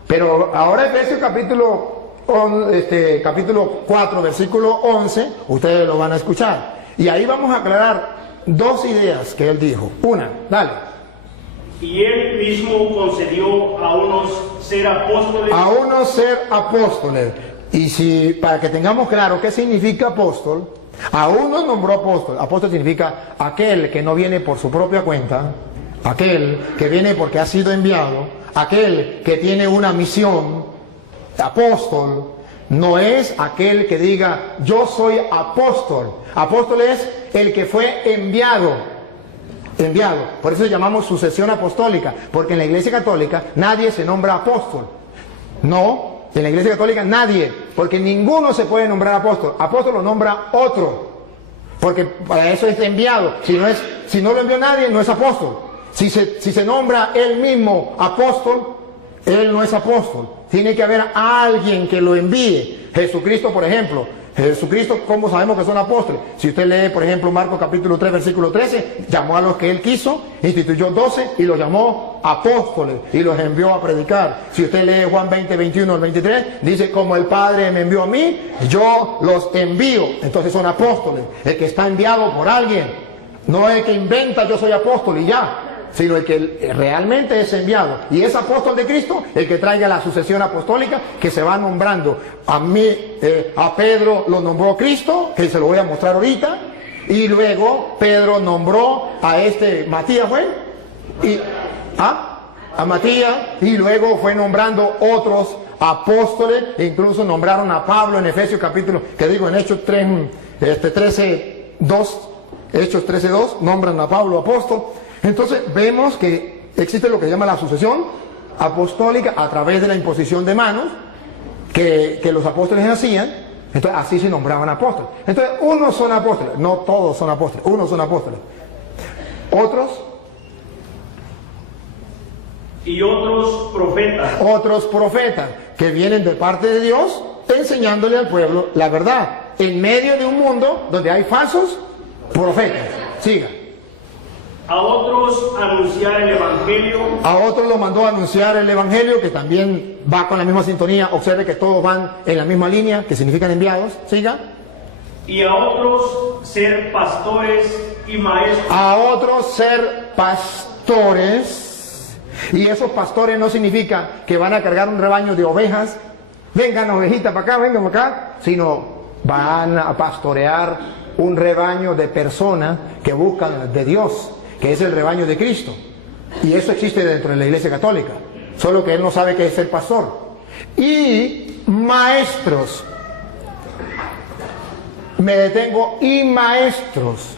pero ahora Efesios capítulo 4 versículo 11, ustedes lo van a escuchar. Y ahí vamos a aclarar dos ideas que él dijo. Una, dale. Y él mismo concedió a unos ser apóstoles. A unos ser apóstoles. Y si, para que tengamos claro qué significa apóstol, a unos nombró apóstol. Apóstol significa aquel que no viene por su propia cuenta, aquel que viene porque ha sido enviado, aquel que tiene una misión. Apóstol no es aquel que diga yo soy apóstol. Apóstol es el que fue enviado. Por eso llamamos sucesión apostólica, porque en la Iglesia Católica nadie se nombra apóstol. No, en la Iglesia Católica nadie, porque ninguno se puede nombrar apóstol. Apóstol lo nombra otro, porque para eso es enviado. Si no lo envió nadie, no es apóstol. Si se nombra él mismo apóstol, él no es apóstol. Tiene que haber alguien que lo envíe. Jesucristo, por ejemplo. Jesucristo, ¿cómo sabemos que son apóstoles? Si usted lee, por ejemplo, Marcos capítulo 3, versículo 13, llamó a los que él quiso, instituyó 12 y los llamó apóstoles y los envió a predicar. Si usted lee Juan 20, 21 al 23, dice, como el Padre me envió a mí, yo los envío. Entonces son apóstoles. El que está enviado por alguien, no el que inventa yo soy apóstol y ya, sino el que realmente es enviado. Y es apóstol de Cristo el que traiga la sucesión apostólica que se va nombrando. A Pedro lo nombró Cristo, que se lo voy a mostrar ahorita, y luego Pedro nombró a Matías, a Matías, y luego fue nombrando otros apóstoles, e incluso nombraron a Pablo en Efesios capítulo, en Hechos 13:2, Hechos 13:2, nombran a Pablo apóstol. Entonces vemos que existe lo que se llama la sucesión apostólica a través de la imposición de manos que los apóstoles hacían. Entonces así se nombraban apóstoles. Entonces unos son apóstoles, no todos son apóstoles, unos son apóstoles. Otros profetas que vienen de parte de Dios enseñándole al pueblo la verdad en medio de un mundo donde hay falsos profetas. Siga. A otros anunciar el Evangelio. A otros lo mandó a anunciar el Evangelio, que también va con la misma sintonía. Observe que todos van en la misma línea, que significan enviados. Siga. Y a otros ser pastores y maestros. A otros ser pastores. Y esos pastores no significa que van a cargar un rebaño de ovejas. Vengan ovejitas para acá, vengan para acá. Sino van a pastorear un rebaño de personas que buscan de Dios, que es el rebaño de Cristo. Y eso existe dentro de la Iglesia Católica, solo que él no sabe qué es ser pastor. Y maestros, me detengo, y maestros,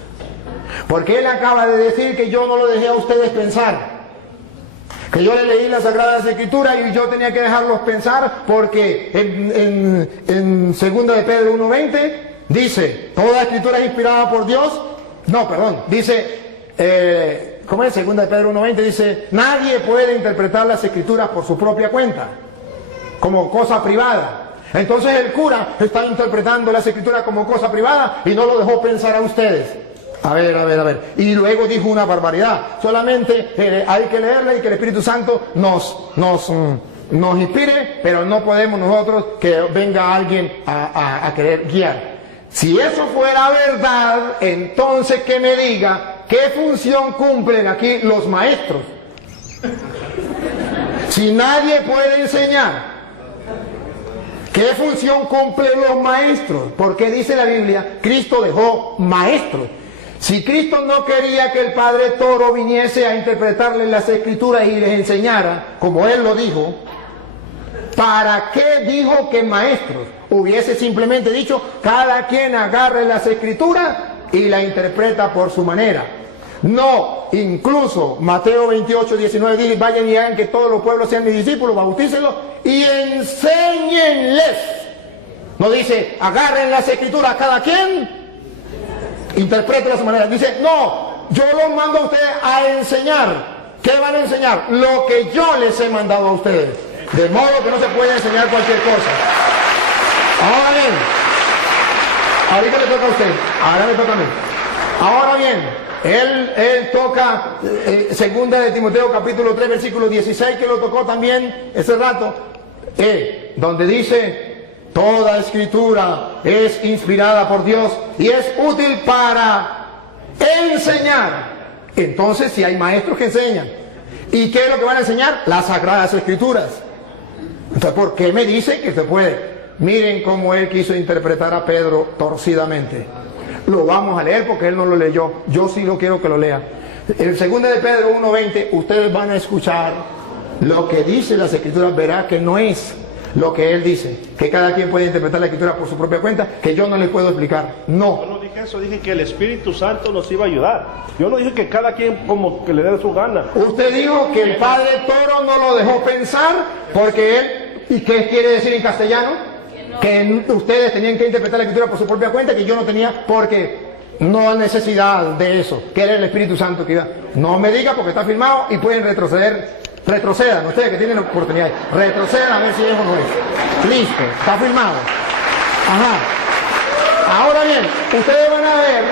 porque él acaba de decir que yo no lo dejé a ustedes pensar, que yo le leí las Sagradas Escrituras y yo tenía que dejarlos pensar, porque en 2 de Pedro 1:20 dice, toda escritura es inspirada por Dios. Dice, ¿cómo es? 2 de Pedro 1:20 dice, nadie puede interpretar las escrituras por su propia cuenta, como cosa privada. Entonces el cura está interpretando las escrituras como cosa privada y no lo dejó pensar a ustedes. A ver. Y luego dijo una barbaridad. Solamente hay que leerla y que el Espíritu Santo nos inspire, pero no podemos nosotros que venga alguien a querer guiar. Si eso fuera verdad, entonces que me diga qué función cumplen aquí los maestros. Si nadie puede enseñar, ¿qué función cumplen los maestros? Porque dice la Biblia, Cristo dejó maestros. Si Cristo no quería que el Padre Toro viniese a interpretarles las Escrituras y les enseñara, como Él lo dijo, ¿para qué dijo que maestros? Hubiese simplemente dicho, cada quien agarre las Escrituras y la interpreta por su manera. No, incluso Mateo 28, 19 dice, vayan y hagan que todos los pueblos sean mis discípulos, bautícenlos y enséñenles. No dice, agarren las Escrituras cada quien, interpreten a su manera. Dice, no, yo los mando a ustedes a enseñar. ¿Qué van a enseñar? Lo que yo les he mandado a ustedes. De modo que no se puede enseñar cualquier cosa. Ahora bien, ahorita le toca a usted, ahora me toca a mí. Ahora bien, él toca segunda de Timoteo capítulo 3 versículo 16, que lo tocó también ese rato, donde dice, toda escritura es inspirada por Dios y es útil para enseñar. Entonces si hay maestros que enseñan, ¿y qué es lo que van a enseñar? Las sagradas escrituras. Entonces, ¿por qué me dice que se puede? Miren cómo él quiso interpretar a Pedro torcidamente. Lo vamos a leer porque él no lo leyó. Yo sí lo quiero que lo lea. El segundo de Pedro 1:20, ustedes van a escuchar lo que dice las escrituras, verá que no es lo que él dice, que cada quien puede interpretar la escritura por su propia cuenta, que yo no les puedo explicar. No. Yo no dije eso, dije que el Espíritu Santo nos iba a ayudar. Yo no dije que cada quien como que le dé su gana. Usted dijo que el Padre Toro no lo dejó pensar porque él, ¿y qué quiere decir en castellano? Que ustedes tenían que interpretar la escritura por su propia cuenta, que yo no tenía, porque no hay necesidad de eso, que era el Espíritu Santo que iba. No me diga porque está firmado y pueden retroceder. Retrocedan, ustedes que tienen oportunidad, retrocedan a ver si eso no es. Listo, está firmado. Ajá. Ahora bien, ustedes van a ver,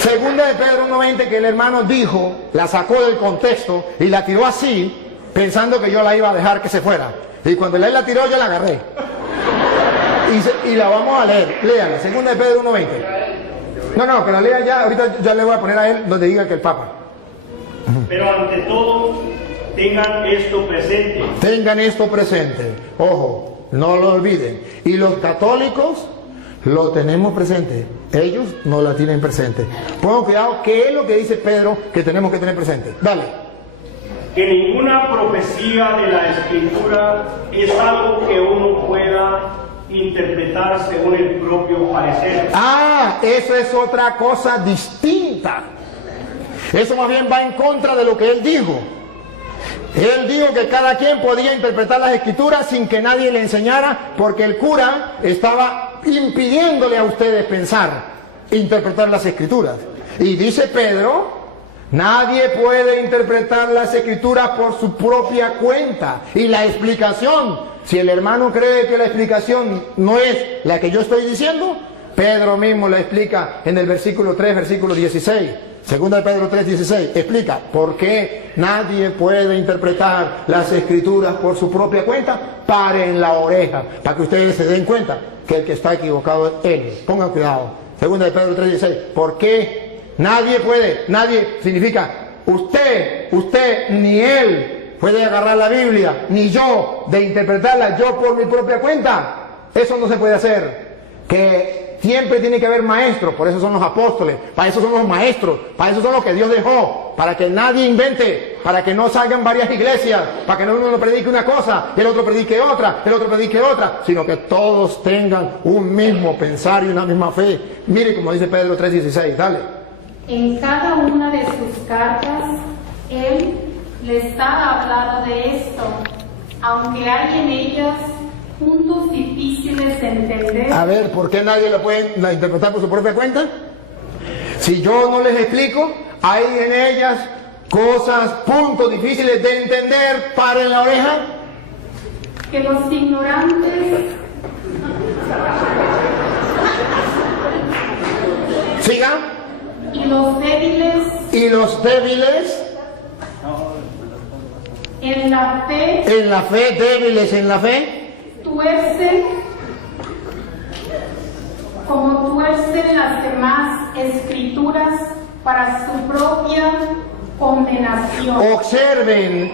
segunda de Pedro 1:20, que el hermano dijo, la sacó del contexto y la tiró así, pensando que yo la iba a dejar que se fuera. Y cuando él la tiró, yo la agarré. Y la vamos a leer. Léanla, segunda de Pedro 1:20. No, que la lea ya, ahorita ya le voy a poner a él donde diga que el Papa. Pero ante todo, tengan esto presente. Tengan esto presente. Ojo, no lo olviden. Y los católicos lo tenemos presente. Ellos no la tienen presente. Pongan cuidado, ¿qué es lo que dice Pedro que tenemos que tener presente? Dale. Que ninguna profecía de la Escritura es algo que uno pueda interpretar según el propio parecer. Ah, eso es otra cosa distinta. Eso más bien va en contra de lo que él dijo. Él dijo que cada quien podía interpretar las escrituras sin que nadie le enseñara, porque el cura estaba impidiéndole a ustedes pensar, interpretar las escrituras. Y dice Pedro, nadie puede interpretar las escrituras por su propia cuenta. Y la explicación, si el hermano cree que la explicación no es la que yo estoy diciendo, Pedro mismo la explica en el versículo 3, versículo 16. Segunda de Pedro 3:16, explica por qué nadie puede interpretar las escrituras por su propia cuenta. Paren la oreja para que ustedes se den cuenta que el que está equivocado es él. Pongan cuidado. Segunda de Pedro 3:16, ¿por qué nadie puede? Nadie significa usted ni él puede agarrar la Biblia, ni yo de interpretarla yo por mi propia cuenta. Eso no se puede hacer. Que siempre tiene que haber maestros, por eso son los apóstoles, para eso son los maestros, para eso son los que Dios dejó, para que nadie invente, para que no salgan varias iglesias, para que no uno predique una cosa, el otro predique otra, el otro predique otra, sino que todos tengan un mismo pensar y una misma fe. Mire como dice Pedro 3:16, dale. En cada una de sus cartas, él les ha hablado de esto, aunque hay en ellas puntos difíciles de entender. A ver, ¿por qué nadie lo puede interpretar por su propia cuenta? Si yo no les explico, hay en ellas cosas, puntos difíciles de entender. Paren la oreja. Que los ignorantes Siga. Y los débiles Y los débiles en la fe en la fe, débiles en la fe, tuercen como tuercen las demás escrituras para su propia condenación. observen,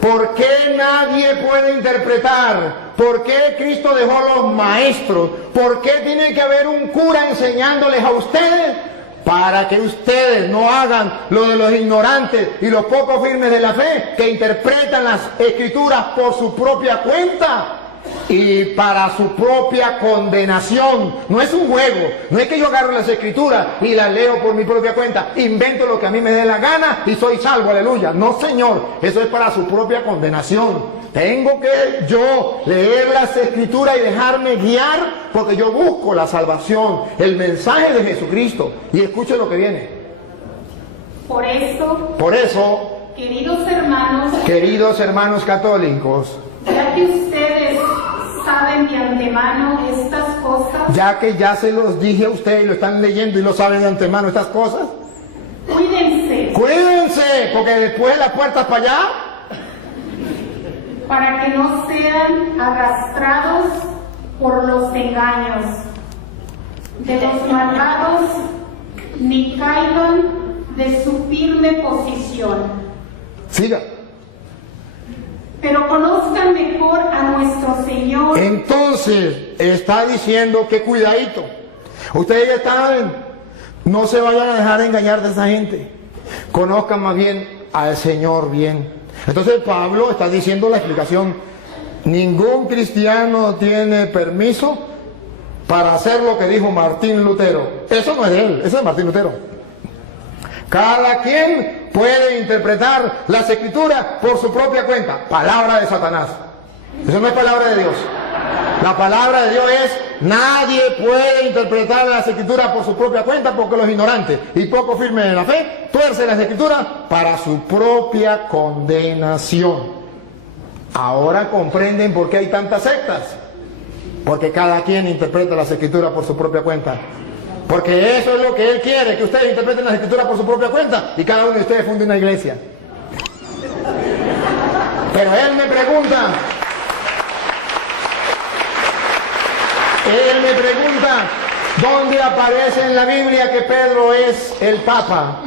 ¿por qué nadie puede interpretar? ¿Por qué Cristo dejó a los maestros? ¿Por qué tiene que haber un cura enseñándoles a ustedes? Para que ustedes no hagan lo de los ignorantes y los poco firmes de la fe, que interpretan las escrituras por su propia cuenta y para su propia condenación. No es un juego, no es que yo agarro las escrituras y las leo por mi propia cuenta, invento lo que a mí me dé la gana y soy salvo, aleluya. No, Señor, eso es para su propia condenación. Tengo que yo leer las escrituras y dejarme guiar, porque yo busco la salvación, el mensaje de Jesucristo. Y escuche lo que viene. Por eso, queridos hermanos católicos, ya que ustedes saben de antemano estas cosas, ya que ya se los dije a ustedes y lo están leyendo y lo saben de antemano estas cosas, cuídense, porque después las puertas para allá, para que no sean arrastrados por los engaños de los malvados, ni caigan de su firme posición. Siga. Pero conozcan mejor a nuestro Señor. Entonces, está diciendo que cuidadito. Ustedes ya saben, no se vayan a dejar engañar de esa gente. Conozcan más bien al Señor bien. Entonces Pablo está diciendo la explicación. Ningún cristiano tiene permiso para hacer lo que dijo Martín Lutero. Eso no es de él, eso es de Martín Lutero. Cada quien puede interpretar las escrituras por su propia cuenta. Palabra de Satanás. Eso no es palabra de Dios. La palabra de Dios es: nadie puede interpretar las escrituras por su propia cuenta, porque los ignorantes y poco firmes en la fe tuercen las escrituras para su propia condenación. Ahora comprenden por qué hay tantas sectas. Porque cada quien interpreta las escrituras por su propia cuenta. Porque eso es lo que Él quiere, que ustedes interpreten las escrituras por su propia cuenta y cada uno de ustedes funde una iglesia. Pero Él me pregunta, ¿dónde aparece en la Biblia que Pedro es el Papa?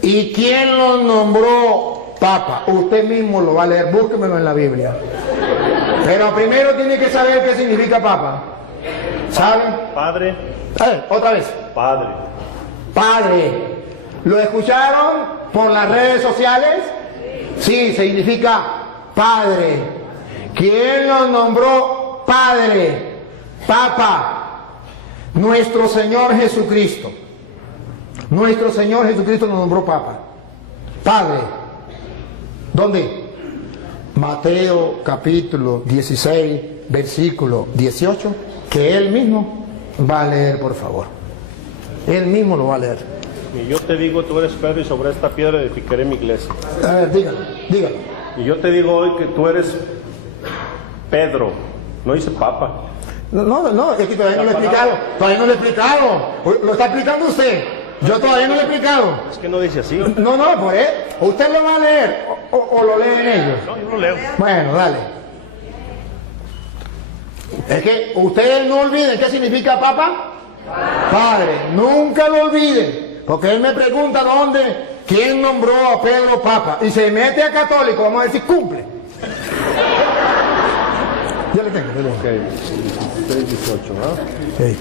¿Y quién lo nombró Papa? Usted mismo lo va a leer, búsquemelo en la Biblia. Pero primero tiene que saber qué significa Papa. ¿Saben? Padre. Otra vez. Padre. Padre. ¿Lo escucharon por las redes sociales? Sí, significa Padre. ¿Quién lo nombró Padre? Papa. Nuestro Señor Jesucristo. Nuestro Señor Jesucristo lo nombró Papa. Padre. ¿Dónde? Mateo capítulo 16, versículo 18, que él mismo va a leer, por favor. Él mismo lo va a leer. Y yo te digo, tú eres Pedro, y sobre esta piedra edificaré mi iglesia. A ver, dígalo, dígalo. Y yo te digo hoy que tú eres Pedro, no dice Papa. No, es que todavía no lo he explicado. Todavía no lo he explicado. Lo está explicando usted. Yo todavía no lo he explicado. Es que no dice así. No, por él. Usted lo va a leer o lo leen ellos. No, yo lo leo. Bueno, dale. Es que ustedes no olviden qué significa Papa. Padre. Nunca lo olviden. Porque él me pregunta quién nombró a Pedro Papa. Y se mete a católico, vamos a decir, cumple. Ya le tengo. Ok, 18, ¿no? Sí.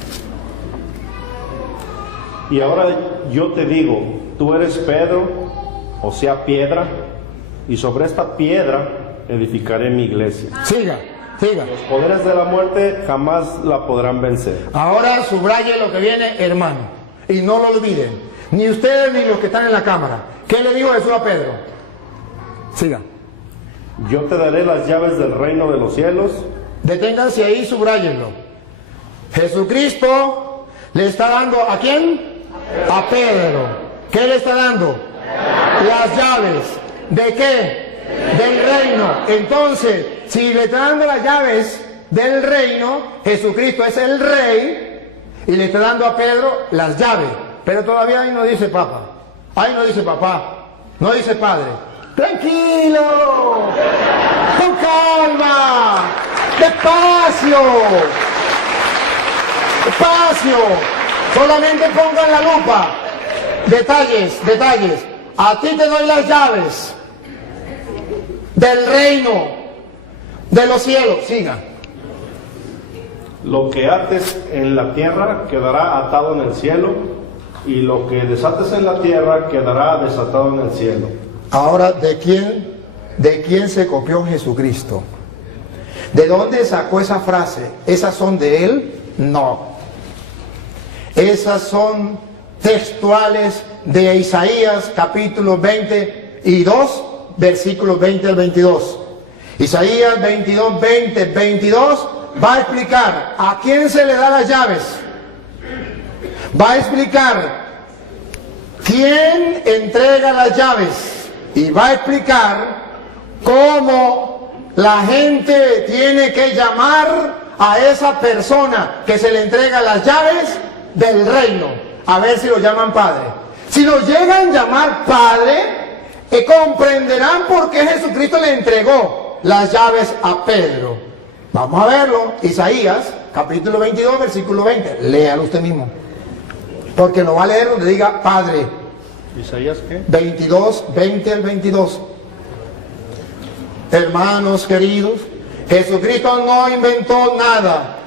Y ahora yo te digo, tú eres Pedro, o sea, piedra, y sobre esta piedra edificaré mi iglesia. Siga. Los poderes de la muerte jamás la podrán vencer. Ahora subraye lo que viene, hermano, y no lo olviden, ni ustedes ni los que están en la cámara. ¿Qué le dijo Jesús a Pedro? Siga. Yo te daré las llaves del reino de los cielos. Deténganse ahí, subrayenlo. Jesucristo le está dando ¿a quién? A Pedro. ¿Qué le está dando? Las llaves. ¿De qué? Del reino. Entonces, si le está dando las llaves del reino, Jesucristo es el rey, y le está dando a Pedro las llaves. Pero todavía ahí no dice papá. Ahí no dice papá. No dice padre. Tranquilo. Con calma. Despacio. Despacio. Solamente pongan la lupa. Detalles. A ti te doy las llaves del reino de los cielos. Siga. Lo que ates en la tierra quedará atado en el cielo, y lo que desates en la tierra quedará desatado en el cielo. Ahora, ¿de quién se copió Jesucristo? ¿De dónde sacó esa frase? ¿Esas son de él? No. Esas son textuales de Isaías capítulo 22, versículos 20 al 22. Isaías 22, 20, 22 va a explicar a quién se le da las llaves. Va a explicar quién entrega las llaves. Y va a explicar cómo la gente tiene que llamar a esa persona que se le entrega las llaves del reino. A ver si lo llaman padre. Si lo llegan a llamar padre, comprenderán por qué Jesucristo le entregó las llaves a Pedro. Vamos a verlo. Isaías, capítulo 22, versículo 20. Léalo usted mismo. Porque lo va a leer donde diga padre. ¿Isaías qué? 22, 20 al 22. Hermanos queridos, Jesucristo no inventó nada.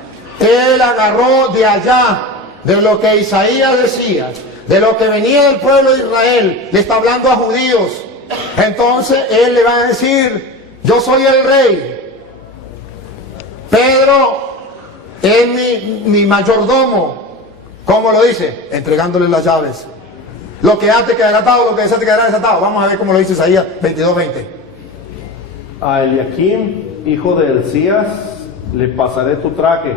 Él agarró de allá, de lo que Isaías decía, de lo que venía del pueblo de Israel. Le está hablando a judíos. Entonces él le va a decir: yo soy el rey. Pedro es mi mayordomo. ¿Cómo lo dice? Entregándole las llaves. Lo que ate quedará atado, lo que desate quedará desatado. Vamos a ver cómo lo dice Isaías 22:20. A Eliakim, hijo de Hilcías, le pasaré tu traje,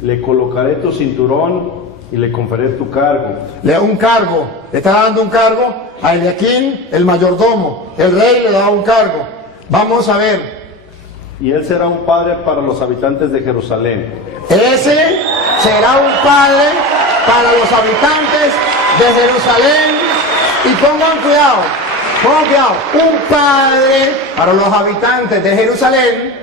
le colocaré tu cinturón y le conferiré tu cargo. Le da un cargo, le está dando un cargo a Eliakim, el mayordomo. El rey le da un cargo. Vamos a ver. Y él será un padre para los habitantes de Jerusalén. Ese será un padre para los habitantes de Jerusalén. Y pongan cuidado, un padre para los habitantes de Jerusalén.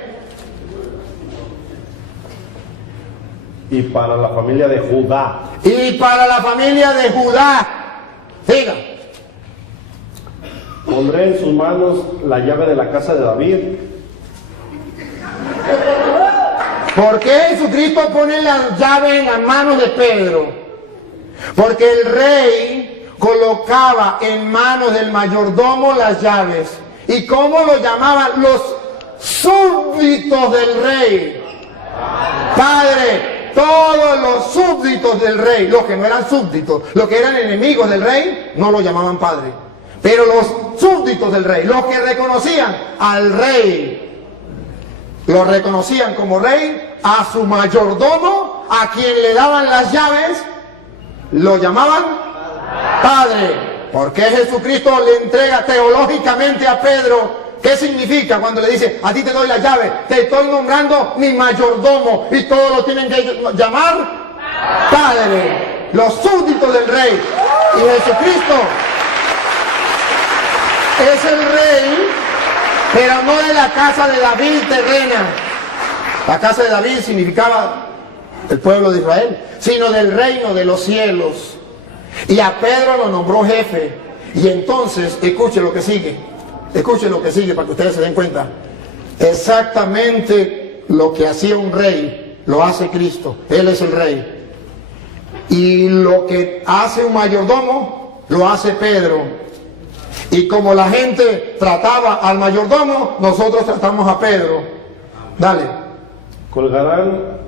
Y para la familia de Judá. Y para la familia de Judá. Diga. Pondré en sus manos la llave de la casa de David. ¿Por qué Jesucristo pone la llave en las manos de Pedro? Porque el rey colocaba en manos del mayordomo las llaves. ¿Y cómo lo llamaban? Los súbditos del rey. Padre, todos los súbditos del rey, los que no eran súbditos, los que eran enemigos del rey, no lo llamaban padre. Pero los súbditos del rey, los que reconocían al rey, lo reconocían como rey, a su mayordomo, a quien le daban las llaves, lo llamaban padre. ¿Por qué Jesucristo le entrega teológicamente a Pedro? ¿Qué significa cuando le dice: a ti te doy la llave, te estoy nombrando mi mayordomo, y todos lo tienen que llamar padre? Los súbditos del rey. Y Jesucristo es el rey, pero no de la casa de David terrena. La casa de David significaba el pueblo de Israel, sino del reino de los cielos. Y a Pedro lo nombró jefe. Y entonces, escuche lo que sigue. Escuchen lo que sigue para que ustedes se den cuenta. Exactamente lo que hacía un rey, lo hace Cristo. Él es el rey. Y lo que hace un mayordomo, lo hace Pedro. Y como la gente trataba al mayordomo, nosotros tratamos a Pedro. Dale. Colgarán.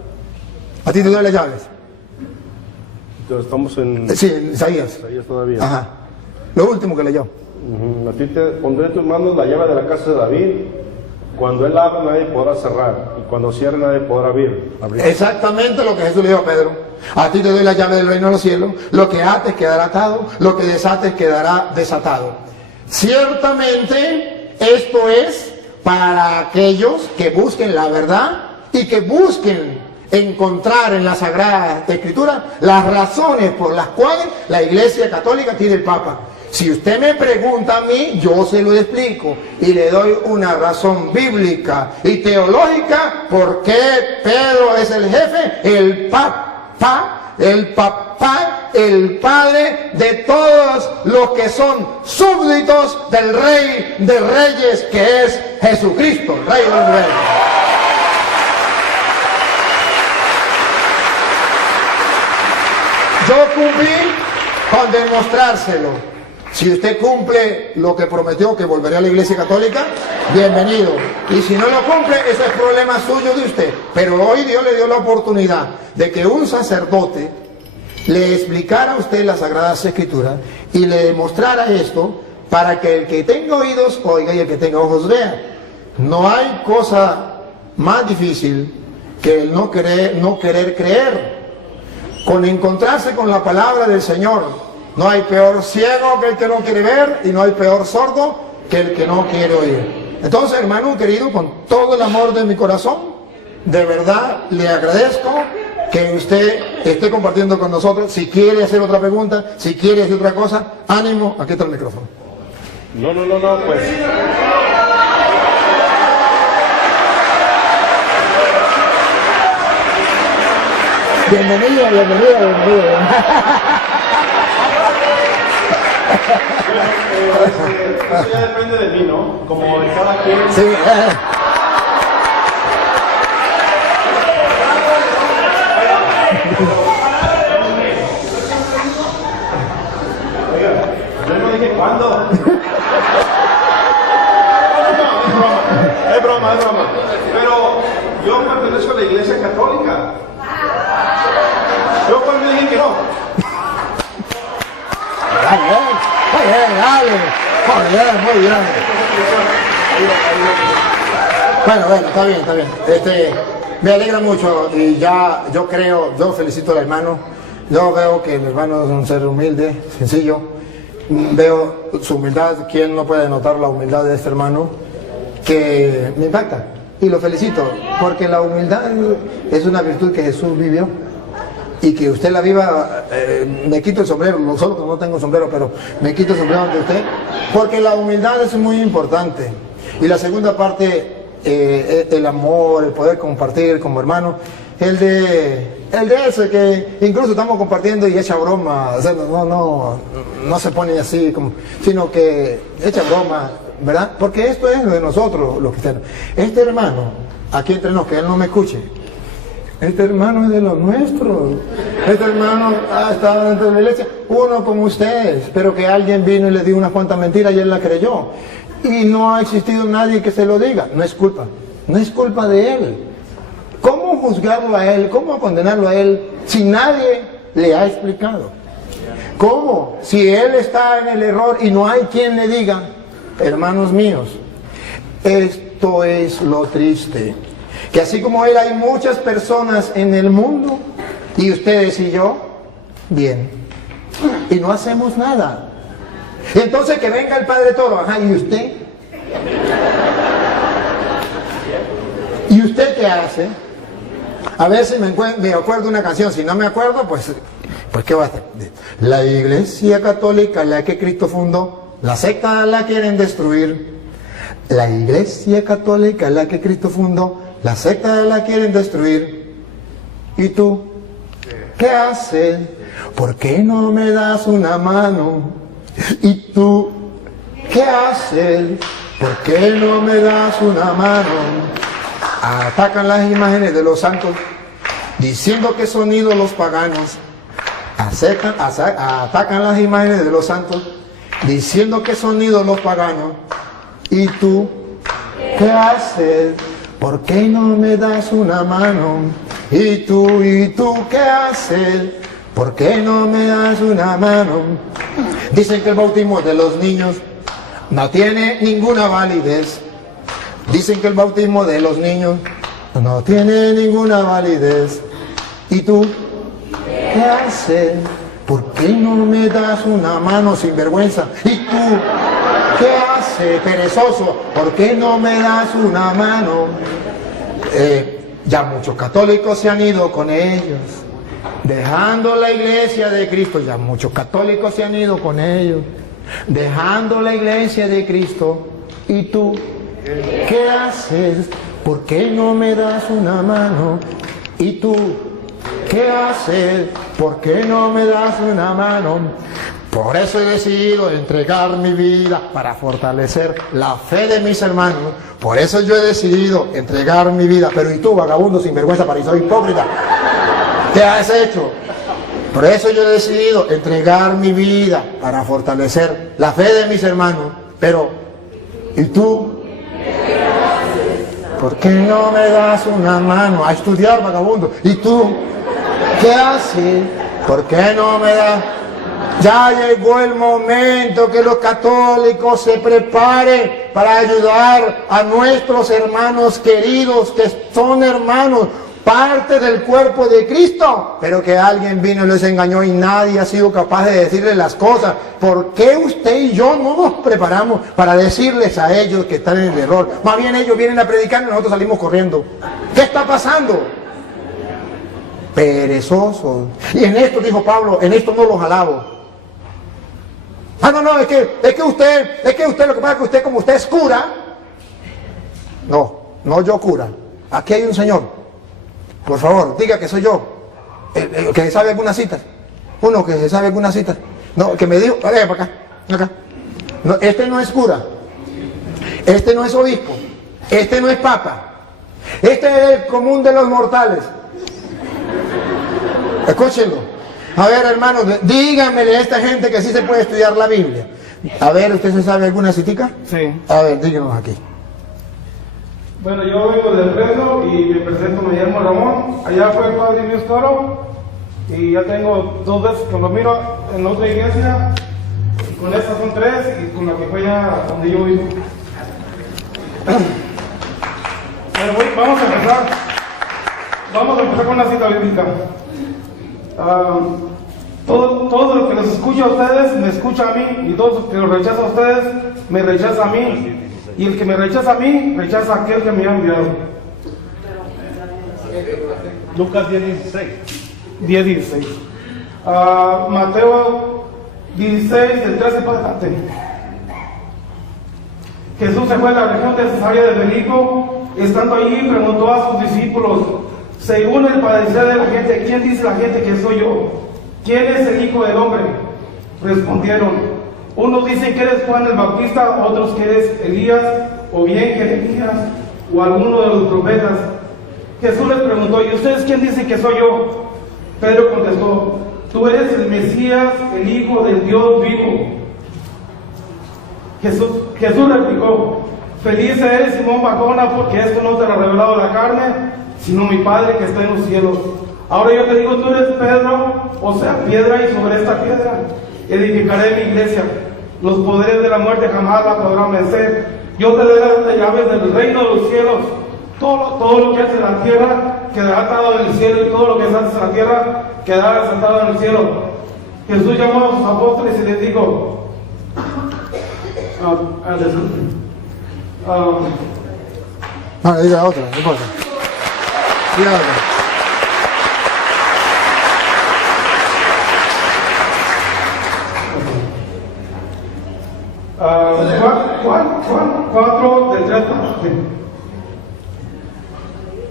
A ti te doy las llaves. Entonces estamos en Sí, Isaías. Isaías todavía. Ajá. Lo último que leyó. A ti te pondré en tus manos la llave de la casa de David. Cuando él abra, nadie podrá cerrar, y cuando cierre, nadie podrá abrir. Exactamente lo que Jesús le dijo a Pedro. A ti te doy la llave del reino de los cielos. Lo que ates quedará atado, lo que desates quedará desatado. Ciertamente esto es para aquellos que busquen la verdad y que busquen encontrar en la Sagrada Escritura las razones por las cuales la Iglesia Católica tiene el Papa. Si usted me pregunta a mí, yo se lo explico y le doy una razón bíblica y teológica por qué Pedro es el jefe, el papá, el padre de todos los que son súbditos del Rey de Reyes, que es Jesucristo, Rey de los Reyes. Yo cumplí con demostrárselo. Si usted cumple lo que prometió, que volverá a la Iglesia Católica, bienvenido. Y si no lo cumple, ese es problema suyo de usted. Pero hoy Dios le dio la oportunidad de que un sacerdote le explicara a usted las Sagradas Escrituras y le demostrara esto para que el que tenga oídos oiga y el que tenga ojos vea. No hay cosa más difícil que el no querer creer. Con encontrarse con la palabra del Señor. No hay peor ciego que el que no quiere ver y no hay peor sordo que el que no quiere oír. Entonces, hermano querido, con todo el amor de mi corazón, de verdad le agradezco que usted esté compartiendo con nosotros. Si quiere hacer otra pregunta, si quiere hacer otra cosa, ánimo, aquí está el micrófono. No, pues. Bienvenido. Eso ya depende de mí, ¿no? Como de cada quien. Sí. Oiga, yo no dije cuándo. Es broma. Pero yo pertenezco a la Iglesia Católica. Yo cuando dije que no. Muy bien. Bueno, está bien. Me alegra mucho y yo felicito al hermano. Yo veo que el hermano es un ser humilde, sencillo. Veo su humildad. ¿Quién no puede notar la humildad de este hermano? Que me impacta y lo felicito, porque la humildad es una virtud que Jesús vivió. Y que usted la viva, me quito el sombrero, no solo que no tengo sombrero, pero me quito el sombrero ante usted, porque la humildad es muy importante. Y la segunda parte, el amor, el poder compartir como hermano, el de ese que incluso estamos compartiendo y echa broma, o sea, no se pone así, sino que echa broma, ¿verdad? Porque esto es lo de nosotros, los cristianos. Este hermano, aquí entre nos, que él no me escuche, este hermano es de los nuestros. Este hermano ha estado dentro de la iglesia, uno como ustedes, pero que alguien vino y le dio unas cuantas mentiras y él la creyó. Y no ha existido nadie que se lo diga. No es culpa de él. ¿Cómo juzgarlo a él? ¿Cómo condenarlo a él si nadie le ha explicado? ¿Cómo? Si él está en el error y no hay quien le diga, hermanos míos, esto es lo triste. Que así como él hay muchas personas en el mundo, y ustedes y yo, bien, y no hacemos nada. Entonces que venga el Padre Toro, ajá, ¿y usted? ¿Y usted qué hace? A ver si me acuerdo una canción, si no me acuerdo, pues ¿qué va a hacer? La Iglesia Católica, la que Cristo fundó, la secta la quieren destruir. La Iglesia Católica, la que Cristo fundó, la secta la quieren destruir. ¿Y tú? ¿Qué haces? ¿Por qué no me das una mano? ¿Y tú? ¿Qué haces? ¿Por qué no me das una mano? Atacan las imágenes de los santos, diciendo que son ídolos paganos. Atacan las imágenes de los santos, diciendo que son ídolos paganos. ¿Y tú? ¿Qué haces? ¿Por qué no me das una mano? ¿Y tú qué haces? ¿Por qué no me das una mano? Dicen que el bautismo de los niños no tiene ninguna validez. Dicen que el bautismo de los niños no tiene ninguna validez. ¿Y tú qué haces? ¿Por qué no me das una mano, sinvergüenza? ¿Y tú qué haces, perezoso? ¿Por qué no me das una mano? Ya muchos católicos se han ido con ellos, dejando la iglesia de Cristo. Ya muchos católicos se han ido con ellos, dejando la iglesia de Cristo. ¿Y tú qué haces? ¿Por qué no me das una mano? ¿Y tú qué haces? ¿Por qué no me das una mano? Por eso he decidido entregar mi vida para fortalecer la fe de mis hermanos. Por eso yo he decidido entregar mi vida. Pero ¿y tú, vagabundo, sinvergüenza, fariseo, hipócrita? ¿Qué has hecho? Por eso yo he decidido entregar mi vida para fortalecer la fe de mis hermanos. Pero ¿y tú? ¿Por qué no me das una mano a estudiar, vagabundo? ¿Y tú qué haces? ¿Por qué no me das? Ya llegó el momento que los católicos se preparen para ayudar a nuestros hermanos queridos, que son hermanos, parte del cuerpo de Cristo, pero que alguien vino y les engañó y nadie ha sido capaz de decirles las cosas. ¿Por qué usted y yo no nos preparamos para decirles a ellos que están en el error? Más bien ellos vienen a predicar y nosotros salimos corriendo. ¿Qué está pasando? Perezosos. Y en esto, dijo Pablo, en esto no los alabo. No, es que usted, lo que pasa es que usted, como usted es cura, no yo cura, aquí hay un señor, por favor, diga que soy yo, que se sabe algunas citas, uno que se sabe algunas citas, no, que me dijo, para acá, no, este no es cura, este no es obispo, este no es papa, este es el común de los mortales, escúchenlo. A ver, hermano, díganmele a esta gente que sí se puede estudiar la Biblia. A ver, ¿usted se sabe alguna citica? Sí. A ver, díganos aquí. Bueno, yo vengo del Fresno y me presento, me llamo Ramón. Allá fue el padre Luis Toro y ya tengo 2 veces que lo miro en la otra iglesia. Y con estas son 3 y con la que fue ya donde yo vivo. Bueno, vamos a empezar. Vamos a empezar con la cita bíblica. Todo lo que los escucha a ustedes me escucha a mí, y todos los que los rechaza a ustedes me rechaza a mí, y el que me rechaza a mí rechaza a aquel que me ha enviado. Lucas 10:16. 10:16. Mateo 16, del 13 para adelante. Jesús se fue a la región de Cesarea de Filipo, estando allí preguntó a sus discípulos: según el parecer de la gente, ¿quién dice la gente que soy yo? ¿Quién es el Hijo del Hombre? Respondieron: unos dicen que eres Juan el Bautista, otros que eres Elías, o bien Jeremías, o alguno de los profetas. Jesús les preguntó: ¿y ustedes quién dicen que soy yo? Pedro contestó: tú eres el Mesías, el Hijo del Dios vivo. Jesús replicó: feliz eres, Simón Barjona, porque esto no te lo ha revelado la carne, sino mi Padre que está en los cielos. Ahora yo te digo, tú eres Pedro, o sea, piedra, y sobre esta piedra edificaré mi iglesia. Los poderes de la muerte jamás la podrán vencer. Yo te daré las llaves del reino de los cielos. Todo lo que hace en la tierra quedará atado en el cielo, y todo lo que se hace en la tierra quedará desatado en el cielo. Jesús llamó a sus apóstoles y les dijo: diga otra, no importa. Diga otra. Juan 4, del 3 al 7.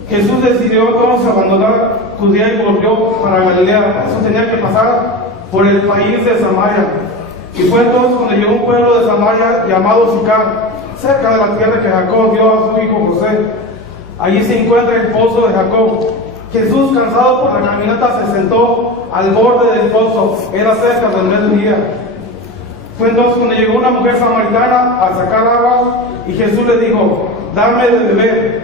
Jesús decidió entonces abandonar Judea y volvió para Galilea. Eso tenía que pasar por el país de Samaria. Y fue entonces cuando llegó a un pueblo de Samaria llamado Sicar, cerca de la tierra que Jacob dio a su hijo José. Allí se encuentra el pozo de Jacob. Jesús, cansado por la caminata, se sentó al borde del pozo. Era cerca del mediodía. Fue entonces cuando llegó una mujer samaritana a sacar agua, y Jesús le dijo: dame de beber.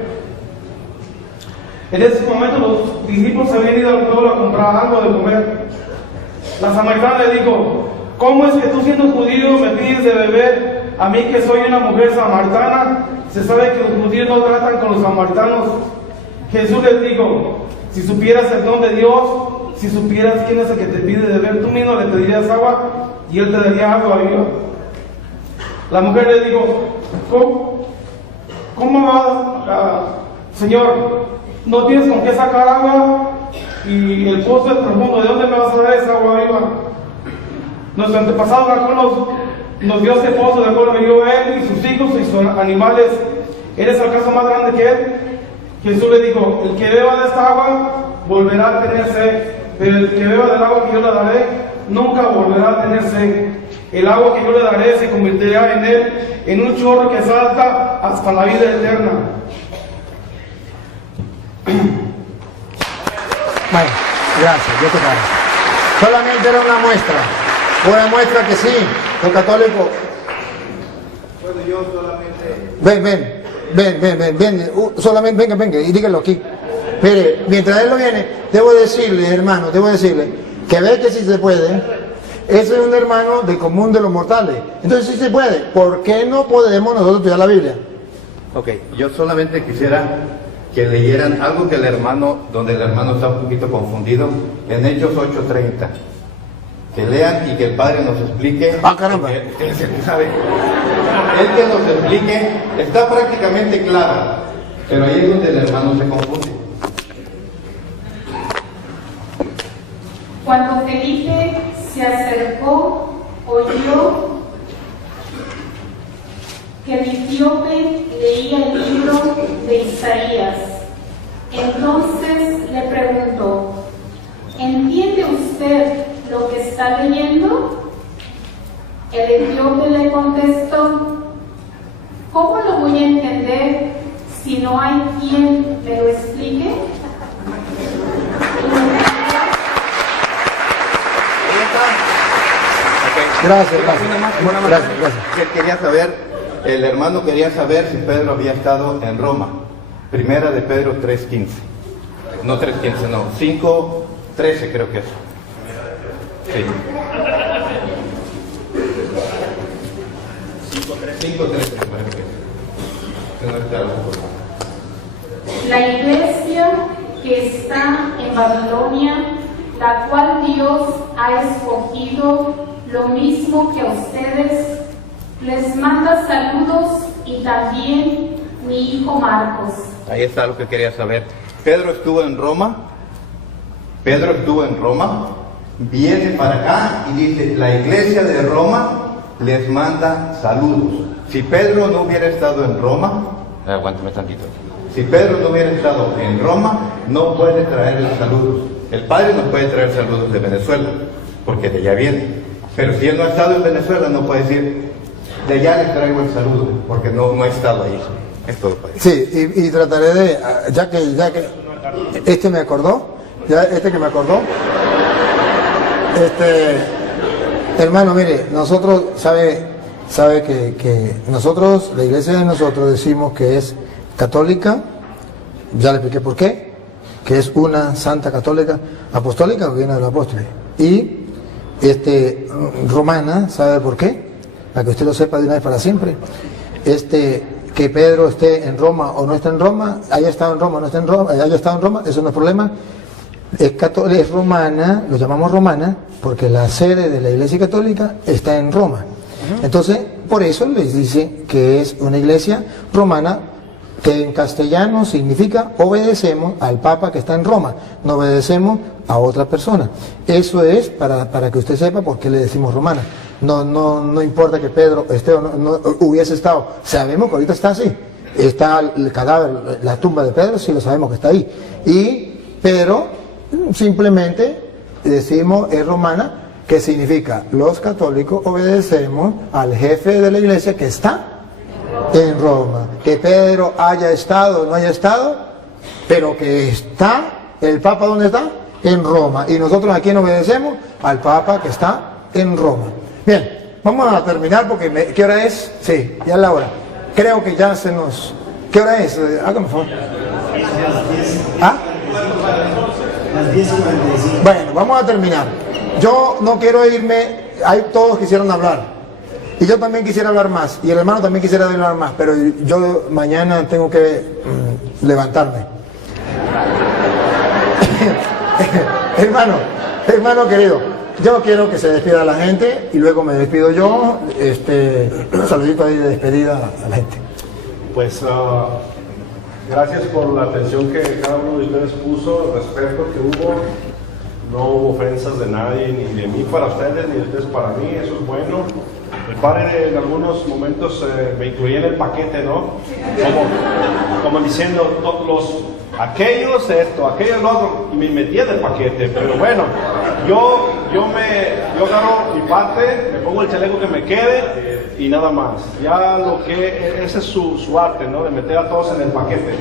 En ese momento los discípulos habían ido al pueblo a comprar algo de comer. La samaritana le dijo: ¿cómo es que tú, siendo judío, me pides de beber a mí, que soy una mujer samaritana? Se sabe que los judíos no tratan con los samaritanos. Jesús les dijo: si supieras el don de Dios, si supieras quién es el que te pide de beber, tú mismo le pedirías agua y él te daría agua viva. La mujer le dijo: ¿Cómo vas, Señor? no tienes con qué sacar agua y el pozo es profundo, ¿de dónde me vas a dar esa agua viva? Nuestro antepasado Jacob nos dio este pozo, de acuerdo, me dio él y sus hijos y sus animales. ¿Eres acaso más grande que él? Jesús le dijo, el que beba de esta agua volverá a tener sed, pero el que beba del agua que yo le daré nunca volverá a tener sed. El agua que yo le daré se convertirá en él en un chorro que salta hasta la vida eterna. Bueno, gracias, yo te paro. Solamente era una muestra que sí, los católicos. Bueno, yo solamente... Ven, solamente venga, y díganlo aquí. Mire, mientras él lo viene, debo decirle, hermano, que ve que si se puede, ese es un hermano del común de los mortales. Entonces si se puede, ¿por qué no podemos nosotros estudiar la Biblia? Ok, yo solamente quisiera que leyeran algo que donde el hermano está un poquito confundido, en Hechos 8:30. Que lean y que el Padre nos explique. Ah, caramba. Él es el que sabe. Él que nos explique, está prácticamente claro, pero ahí es donde el hermano se confunde. Cuando Felipe se acercó, oyó que el etíope leía el libro de Isaías. Entonces le preguntó, ¿entiende usted lo que está leyendo? El etíope le contestó, ¿cómo lo voy a entender si no hay quien me lo explique? Gracias. El hermano quería saber si Pedro había estado en Roma. Primera de Pedro 3:15. No 3:15, no, 5:13 creo que es. Sí. 5:13 parece que es. La iglesia que está en Babilonia, la cual Dios ha escogido, lo mismo que a ustedes, les manda saludos y también mi hijo Marcos. Ahí está lo que quería saber. Pedro estuvo en Roma, viene para acá y dice, la iglesia de Roma les manda saludos. Si Pedro no hubiera estado en Roma, aguántame tantito. Si Pedro no hubiera estado en Roma, no puede traerle saludos. El Padre nos puede traer saludos de Venezuela, porque de allá viene. Pero si él no ha estado en Venezuela, no puede decir, de allá les traigo el saludo, porque no ha estado ahí. Es todo, Padre. Sí, y trataré de, ya que este que me acordó, hermano, mire, nosotros, sabe que nosotros, la iglesia de nosotros decimos que es católica, ya le expliqué por qué, que es una santa católica apostólica que viene de los apóstoles, y romana, ¿sabe por qué? Para que usted lo sepa de una vez para siempre. Que Pedro esté en Roma o no esté en Roma, haya estado en Roma o no esté en Roma, haya estado en Roma, eso no es problema. Es romana, lo llamamos romana, porque la sede de la iglesia católica está en Roma. Entonces, por eso les dice que es una iglesia romana, que en castellano significa obedecemos al Papa que está en Roma, no obedecemos a otra persona. Eso es para que usted sepa por qué le decimos romana. No importa que Pedro esté o no hubiese estado, sabemos que ahorita está así, está el cadáver, la tumba de Pedro, sí lo sabemos que está ahí, pero simplemente decimos es romana, que significa los católicos obedecemos al jefe de la iglesia que está en Roma. Que Pedro haya estado o no haya estado, pero que está el Papa, ¿dónde está? En Roma. Y nosotros aquí no obedecemos al Papa que está en Roma. Bien, vamos a terminar porque ¿qué hora es? Sí, ya es la hora. Creo que ya se nos... ¿Qué hora es? Hágame favor. ¿Ah? Las 10:45. Bueno, vamos a terminar. Yo no quiero irme, todos quisieron hablar. Y yo también quisiera hablar más, y el hermano también quisiera hablar más, pero yo mañana tengo que levantarme. hermano querido, yo quiero que se despida la gente y luego me despido yo. Un saludito ahí de despedida a la gente. Pues Gracias por la atención que cada uno de ustedes puso, el respeto que hubo. No hubo ofensas de nadie, ni de mí para ustedes, ni de ustedes para mí, eso es bueno. El padre en algunos momentos me incluía en el paquete, ¿no? Como diciendo, aquellos esto, aquellos lo otro, y me metía en el paquete, pero bueno, yo agarro mi parte, me pongo el chaleco que me quede y nada más. Ya ese es su arte, ¿no? De meter a todos en el paquete.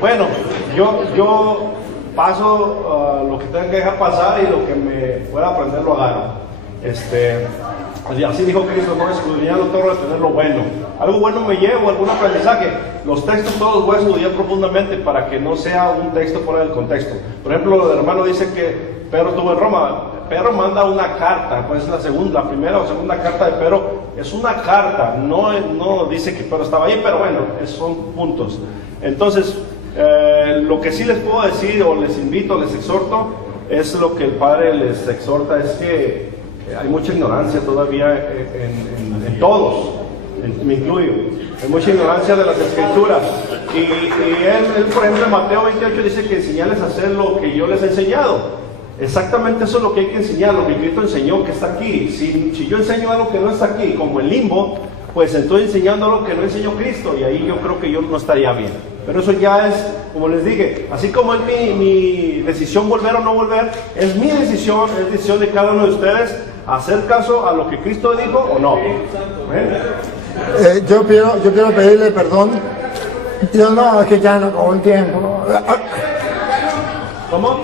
Bueno, yo paso lo que tenga que dejar pasar y lo que me pueda aprender lo agarro. Así dijo Cristo, no escudriñando todo, tener lo bueno. Algo bueno me llevo, algún aprendizaje. Los textos todos voy a estudiar profundamente para que no sea un texto fuera del contexto. Por ejemplo, el hermano dice que Pedro estuvo en Roma. Pedro manda una carta, pues la primera o segunda carta de Pedro es una carta, no dice que Pedro estaba ahí, pero bueno, son puntos. Entonces, lo que sí les puedo decir, o les invito, les exhorto, es lo que el Padre les exhorta, es que hay mucha ignorancia todavía en todos, me incluyo. Hay mucha ignorancia de las Escrituras. Y él, por ejemplo, en Mateo 28 dice que enseñarles a hacer lo que yo les he enseñado. Exactamente eso es lo que hay que enseñar, lo que Cristo enseñó, que está aquí. Si yo enseño algo que no está aquí, como el limbo, pues estoy enseñando algo que no enseñó Cristo, y ahí yo creo que yo no estaría bien. Pero eso ya es, como les dije, así como es mi decisión volver o no volver, es mi decisión, es decisión de cada uno de ustedes, hacer caso a lo que Cristo dijo o no. Yo quiero pedirle perdón. Yo no, es que ya no con el tiempo. ¿Cómo?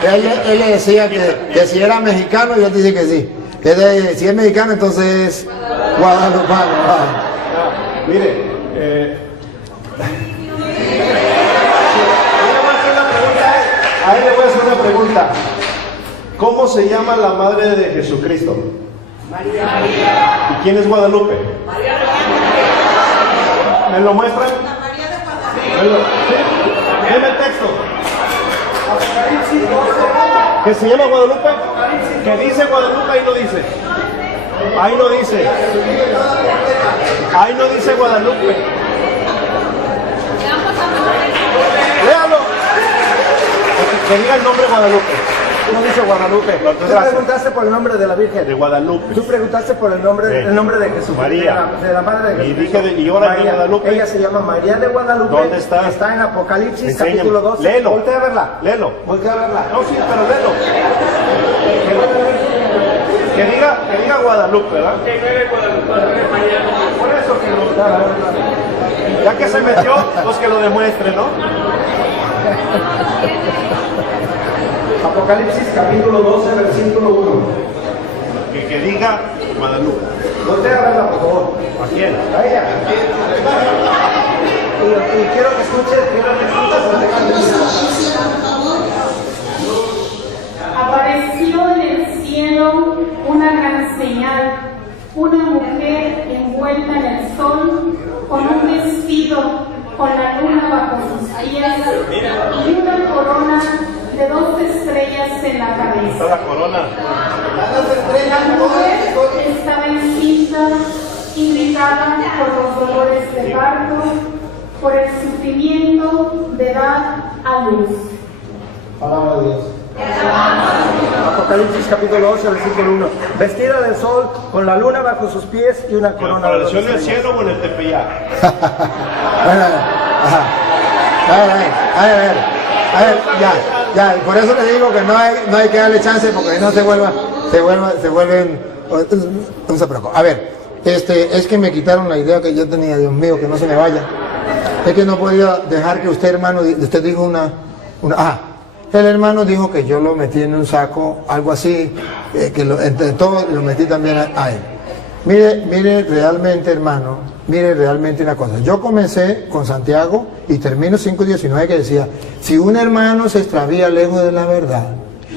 Pero él le decía que si era mexicano, y él dice que sí. Si es mexicano, entonces es guadalupano. Mire, a él le voy a hacer una pregunta. ¿Cómo se llama la madre de Jesucristo? María. ¿Y quién es Guadalupe? María. ¿Me lo muestran? Dime el texto. ¿Que se llama Guadalupe? ¿Que dice Guadalupe? Ahí no dice. Ahí no dice. Ahí no dice Guadalupe. Léalo. Que diga el nombre Guadalupe. No dice Guadalupe. Tú preguntaste por el nombre de la Virgen. De Guadalupe. Tú preguntaste por el nombre de Jesús. María. De la madre de Jesús. Y ahora de Guadalupe. Ella se llama María de Guadalupe. ¿Dónde está? Está en Apocalipsis, Enséñame. capítulo 12. Léelo. Voltea a verla. Léelo. Voltea a verla. No, sí, pero léelo. Que diga Guadalupe, ¿verdad? Por eso que lo... Ya que se metió, pues que lo demuestre, ¿no? Apocalipsis, capítulo 12, versículo 1. Que diga Guadalupe. Voltea a verla, por favor. ¿A quién? A ella. Y quiero que escuches, Apareció en el cielo una gran señal, una mujer envuelta en el sol, con un vestido, con la luna bajo sus pies y una corona de 2 estrellas en la cabeza. Está la corona. La mujer estaba encinta, irritada por los dolores de parto, por el sufrimiento de dar a luz. Palabra de Dios. Apocalipsis capítulo 12, versículo 1. Vestida de sol, con la luna bajo sus pies y una corona de ¿Apareció en el estrellas. cielo o en el Tepeyac? A ver, ya, y por eso le digo que no hay que darle chance, porque no se vuelven, no se preocupe. A ver, es que me quitaron la idea que yo tenía, Dios mío, que no se me vaya. Es que no podía dejar que usted, hermano, usted dijo el hermano dijo que yo lo metí en un saco, algo así, que entre todo lo metí también a él. Mire realmente, hermano, mire realmente una cosa. Yo comencé con Santiago y termino 5:19, que decía: si un hermano se extravía lejos de la verdad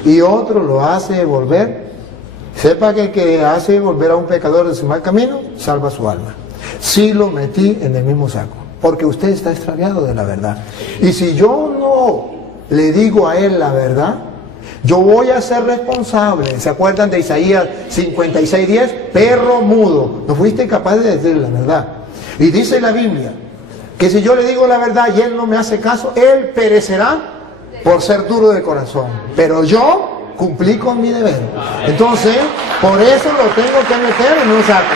y otro lo hace volver, sepa que el que hace volver a un pecador de su mal camino, salva su alma. Sí lo metí en el mismo saco, porque usted está extraviado de la verdad. Y si yo no le digo a él la verdad, yo voy a ser responsable. ¿Se acuerdan de Isaías 56:10? Perro mudo, no fuiste capaz de decir la verdad. Y dice la Biblia que si yo le digo la verdad y él no me hace caso, él perecerá por ser duro de corazón. Pero yo cumplí con mi deber. Entonces, por eso lo tengo que meter en un saco.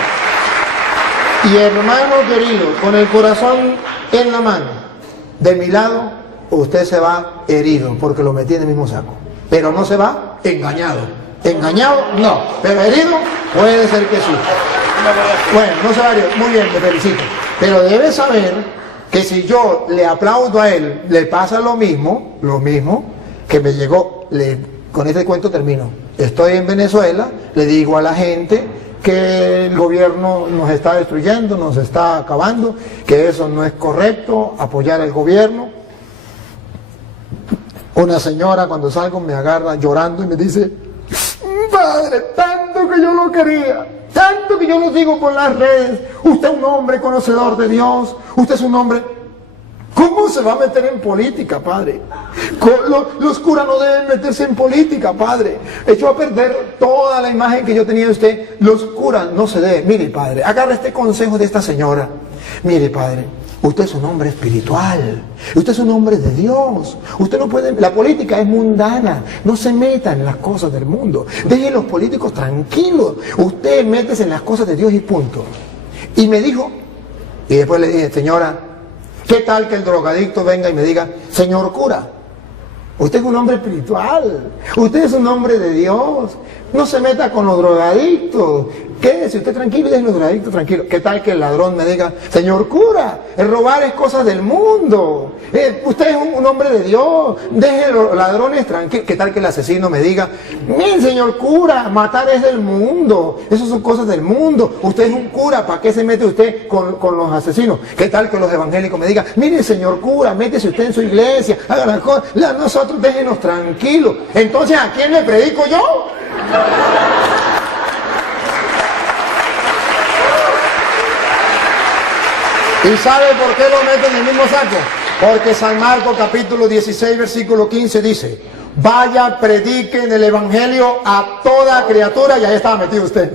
Y hermano querido, con el corazón en la mano, de mi lado, usted se va herido porque lo metí en el mismo saco. Pero no se va engañado. Engañado, no. Pero herido, puede ser que sí. Bueno, no se va herido. Muy bien, me felicito. Pero debe saber que si yo le aplaudo a él, le pasa lo mismo que me llegó. Con este cuento termino. Estoy en Venezuela, le digo a la gente que el gobierno nos está destruyendo, nos está acabando, que eso no es correcto, apoyar al gobierno. Una señora cuando salgo me agarra llorando y me dice: padre, tanto que yo lo quería, tanto que yo lo digo por las redes, usted es un hombre conocedor de Dios, usted es un hombre... ¿Cómo se va a meter en política, padre? Los curas no deben meterse en política, padre. Echó a perder toda la imagen que yo tenía de usted. Los curas no se deben. Mire, padre, agarra este consejo de esta señora. Mire, padre, usted es un hombre espiritual. Usted es un hombre de Dios. Usted no puede... La política es mundana. No se meta en las cosas del mundo. Deje a los políticos tranquilos. Usted métese en las cosas de Dios y punto. Y me dijo... Y después le dije: señora, ¿qué tal que el drogadicto venga y me diga: señor cura, usted es un hombre espiritual, usted es un hombre de Dios, no se meta con los drogadictos, quédese usted tranquilo y deje los drogadictos tranquilos? ¿Qué tal que el ladrón me diga: señor cura, el robar es cosa del mundo, usted es un hombre de Dios, deje los ladrones tranquilos? ¿Qué tal que el asesino me diga: mire, señor cura, matar es del mundo, eso son cosas del mundo, usted es un cura, ¿para qué se mete usted con los asesinos? ¿Qué tal que los evangélicos me digan: mire, señor cura, métese usted en su iglesia, haga las cosas, nosotros déjenos tranquilos? Entonces, ¿a quién le predico yo? ¿Y sabe por qué lo meto en el mismo saco? Porque San Marcos capítulo 16 versículo 15 dice: vaya, prediquen el evangelio a toda criatura. Y ahí estaba metido usted.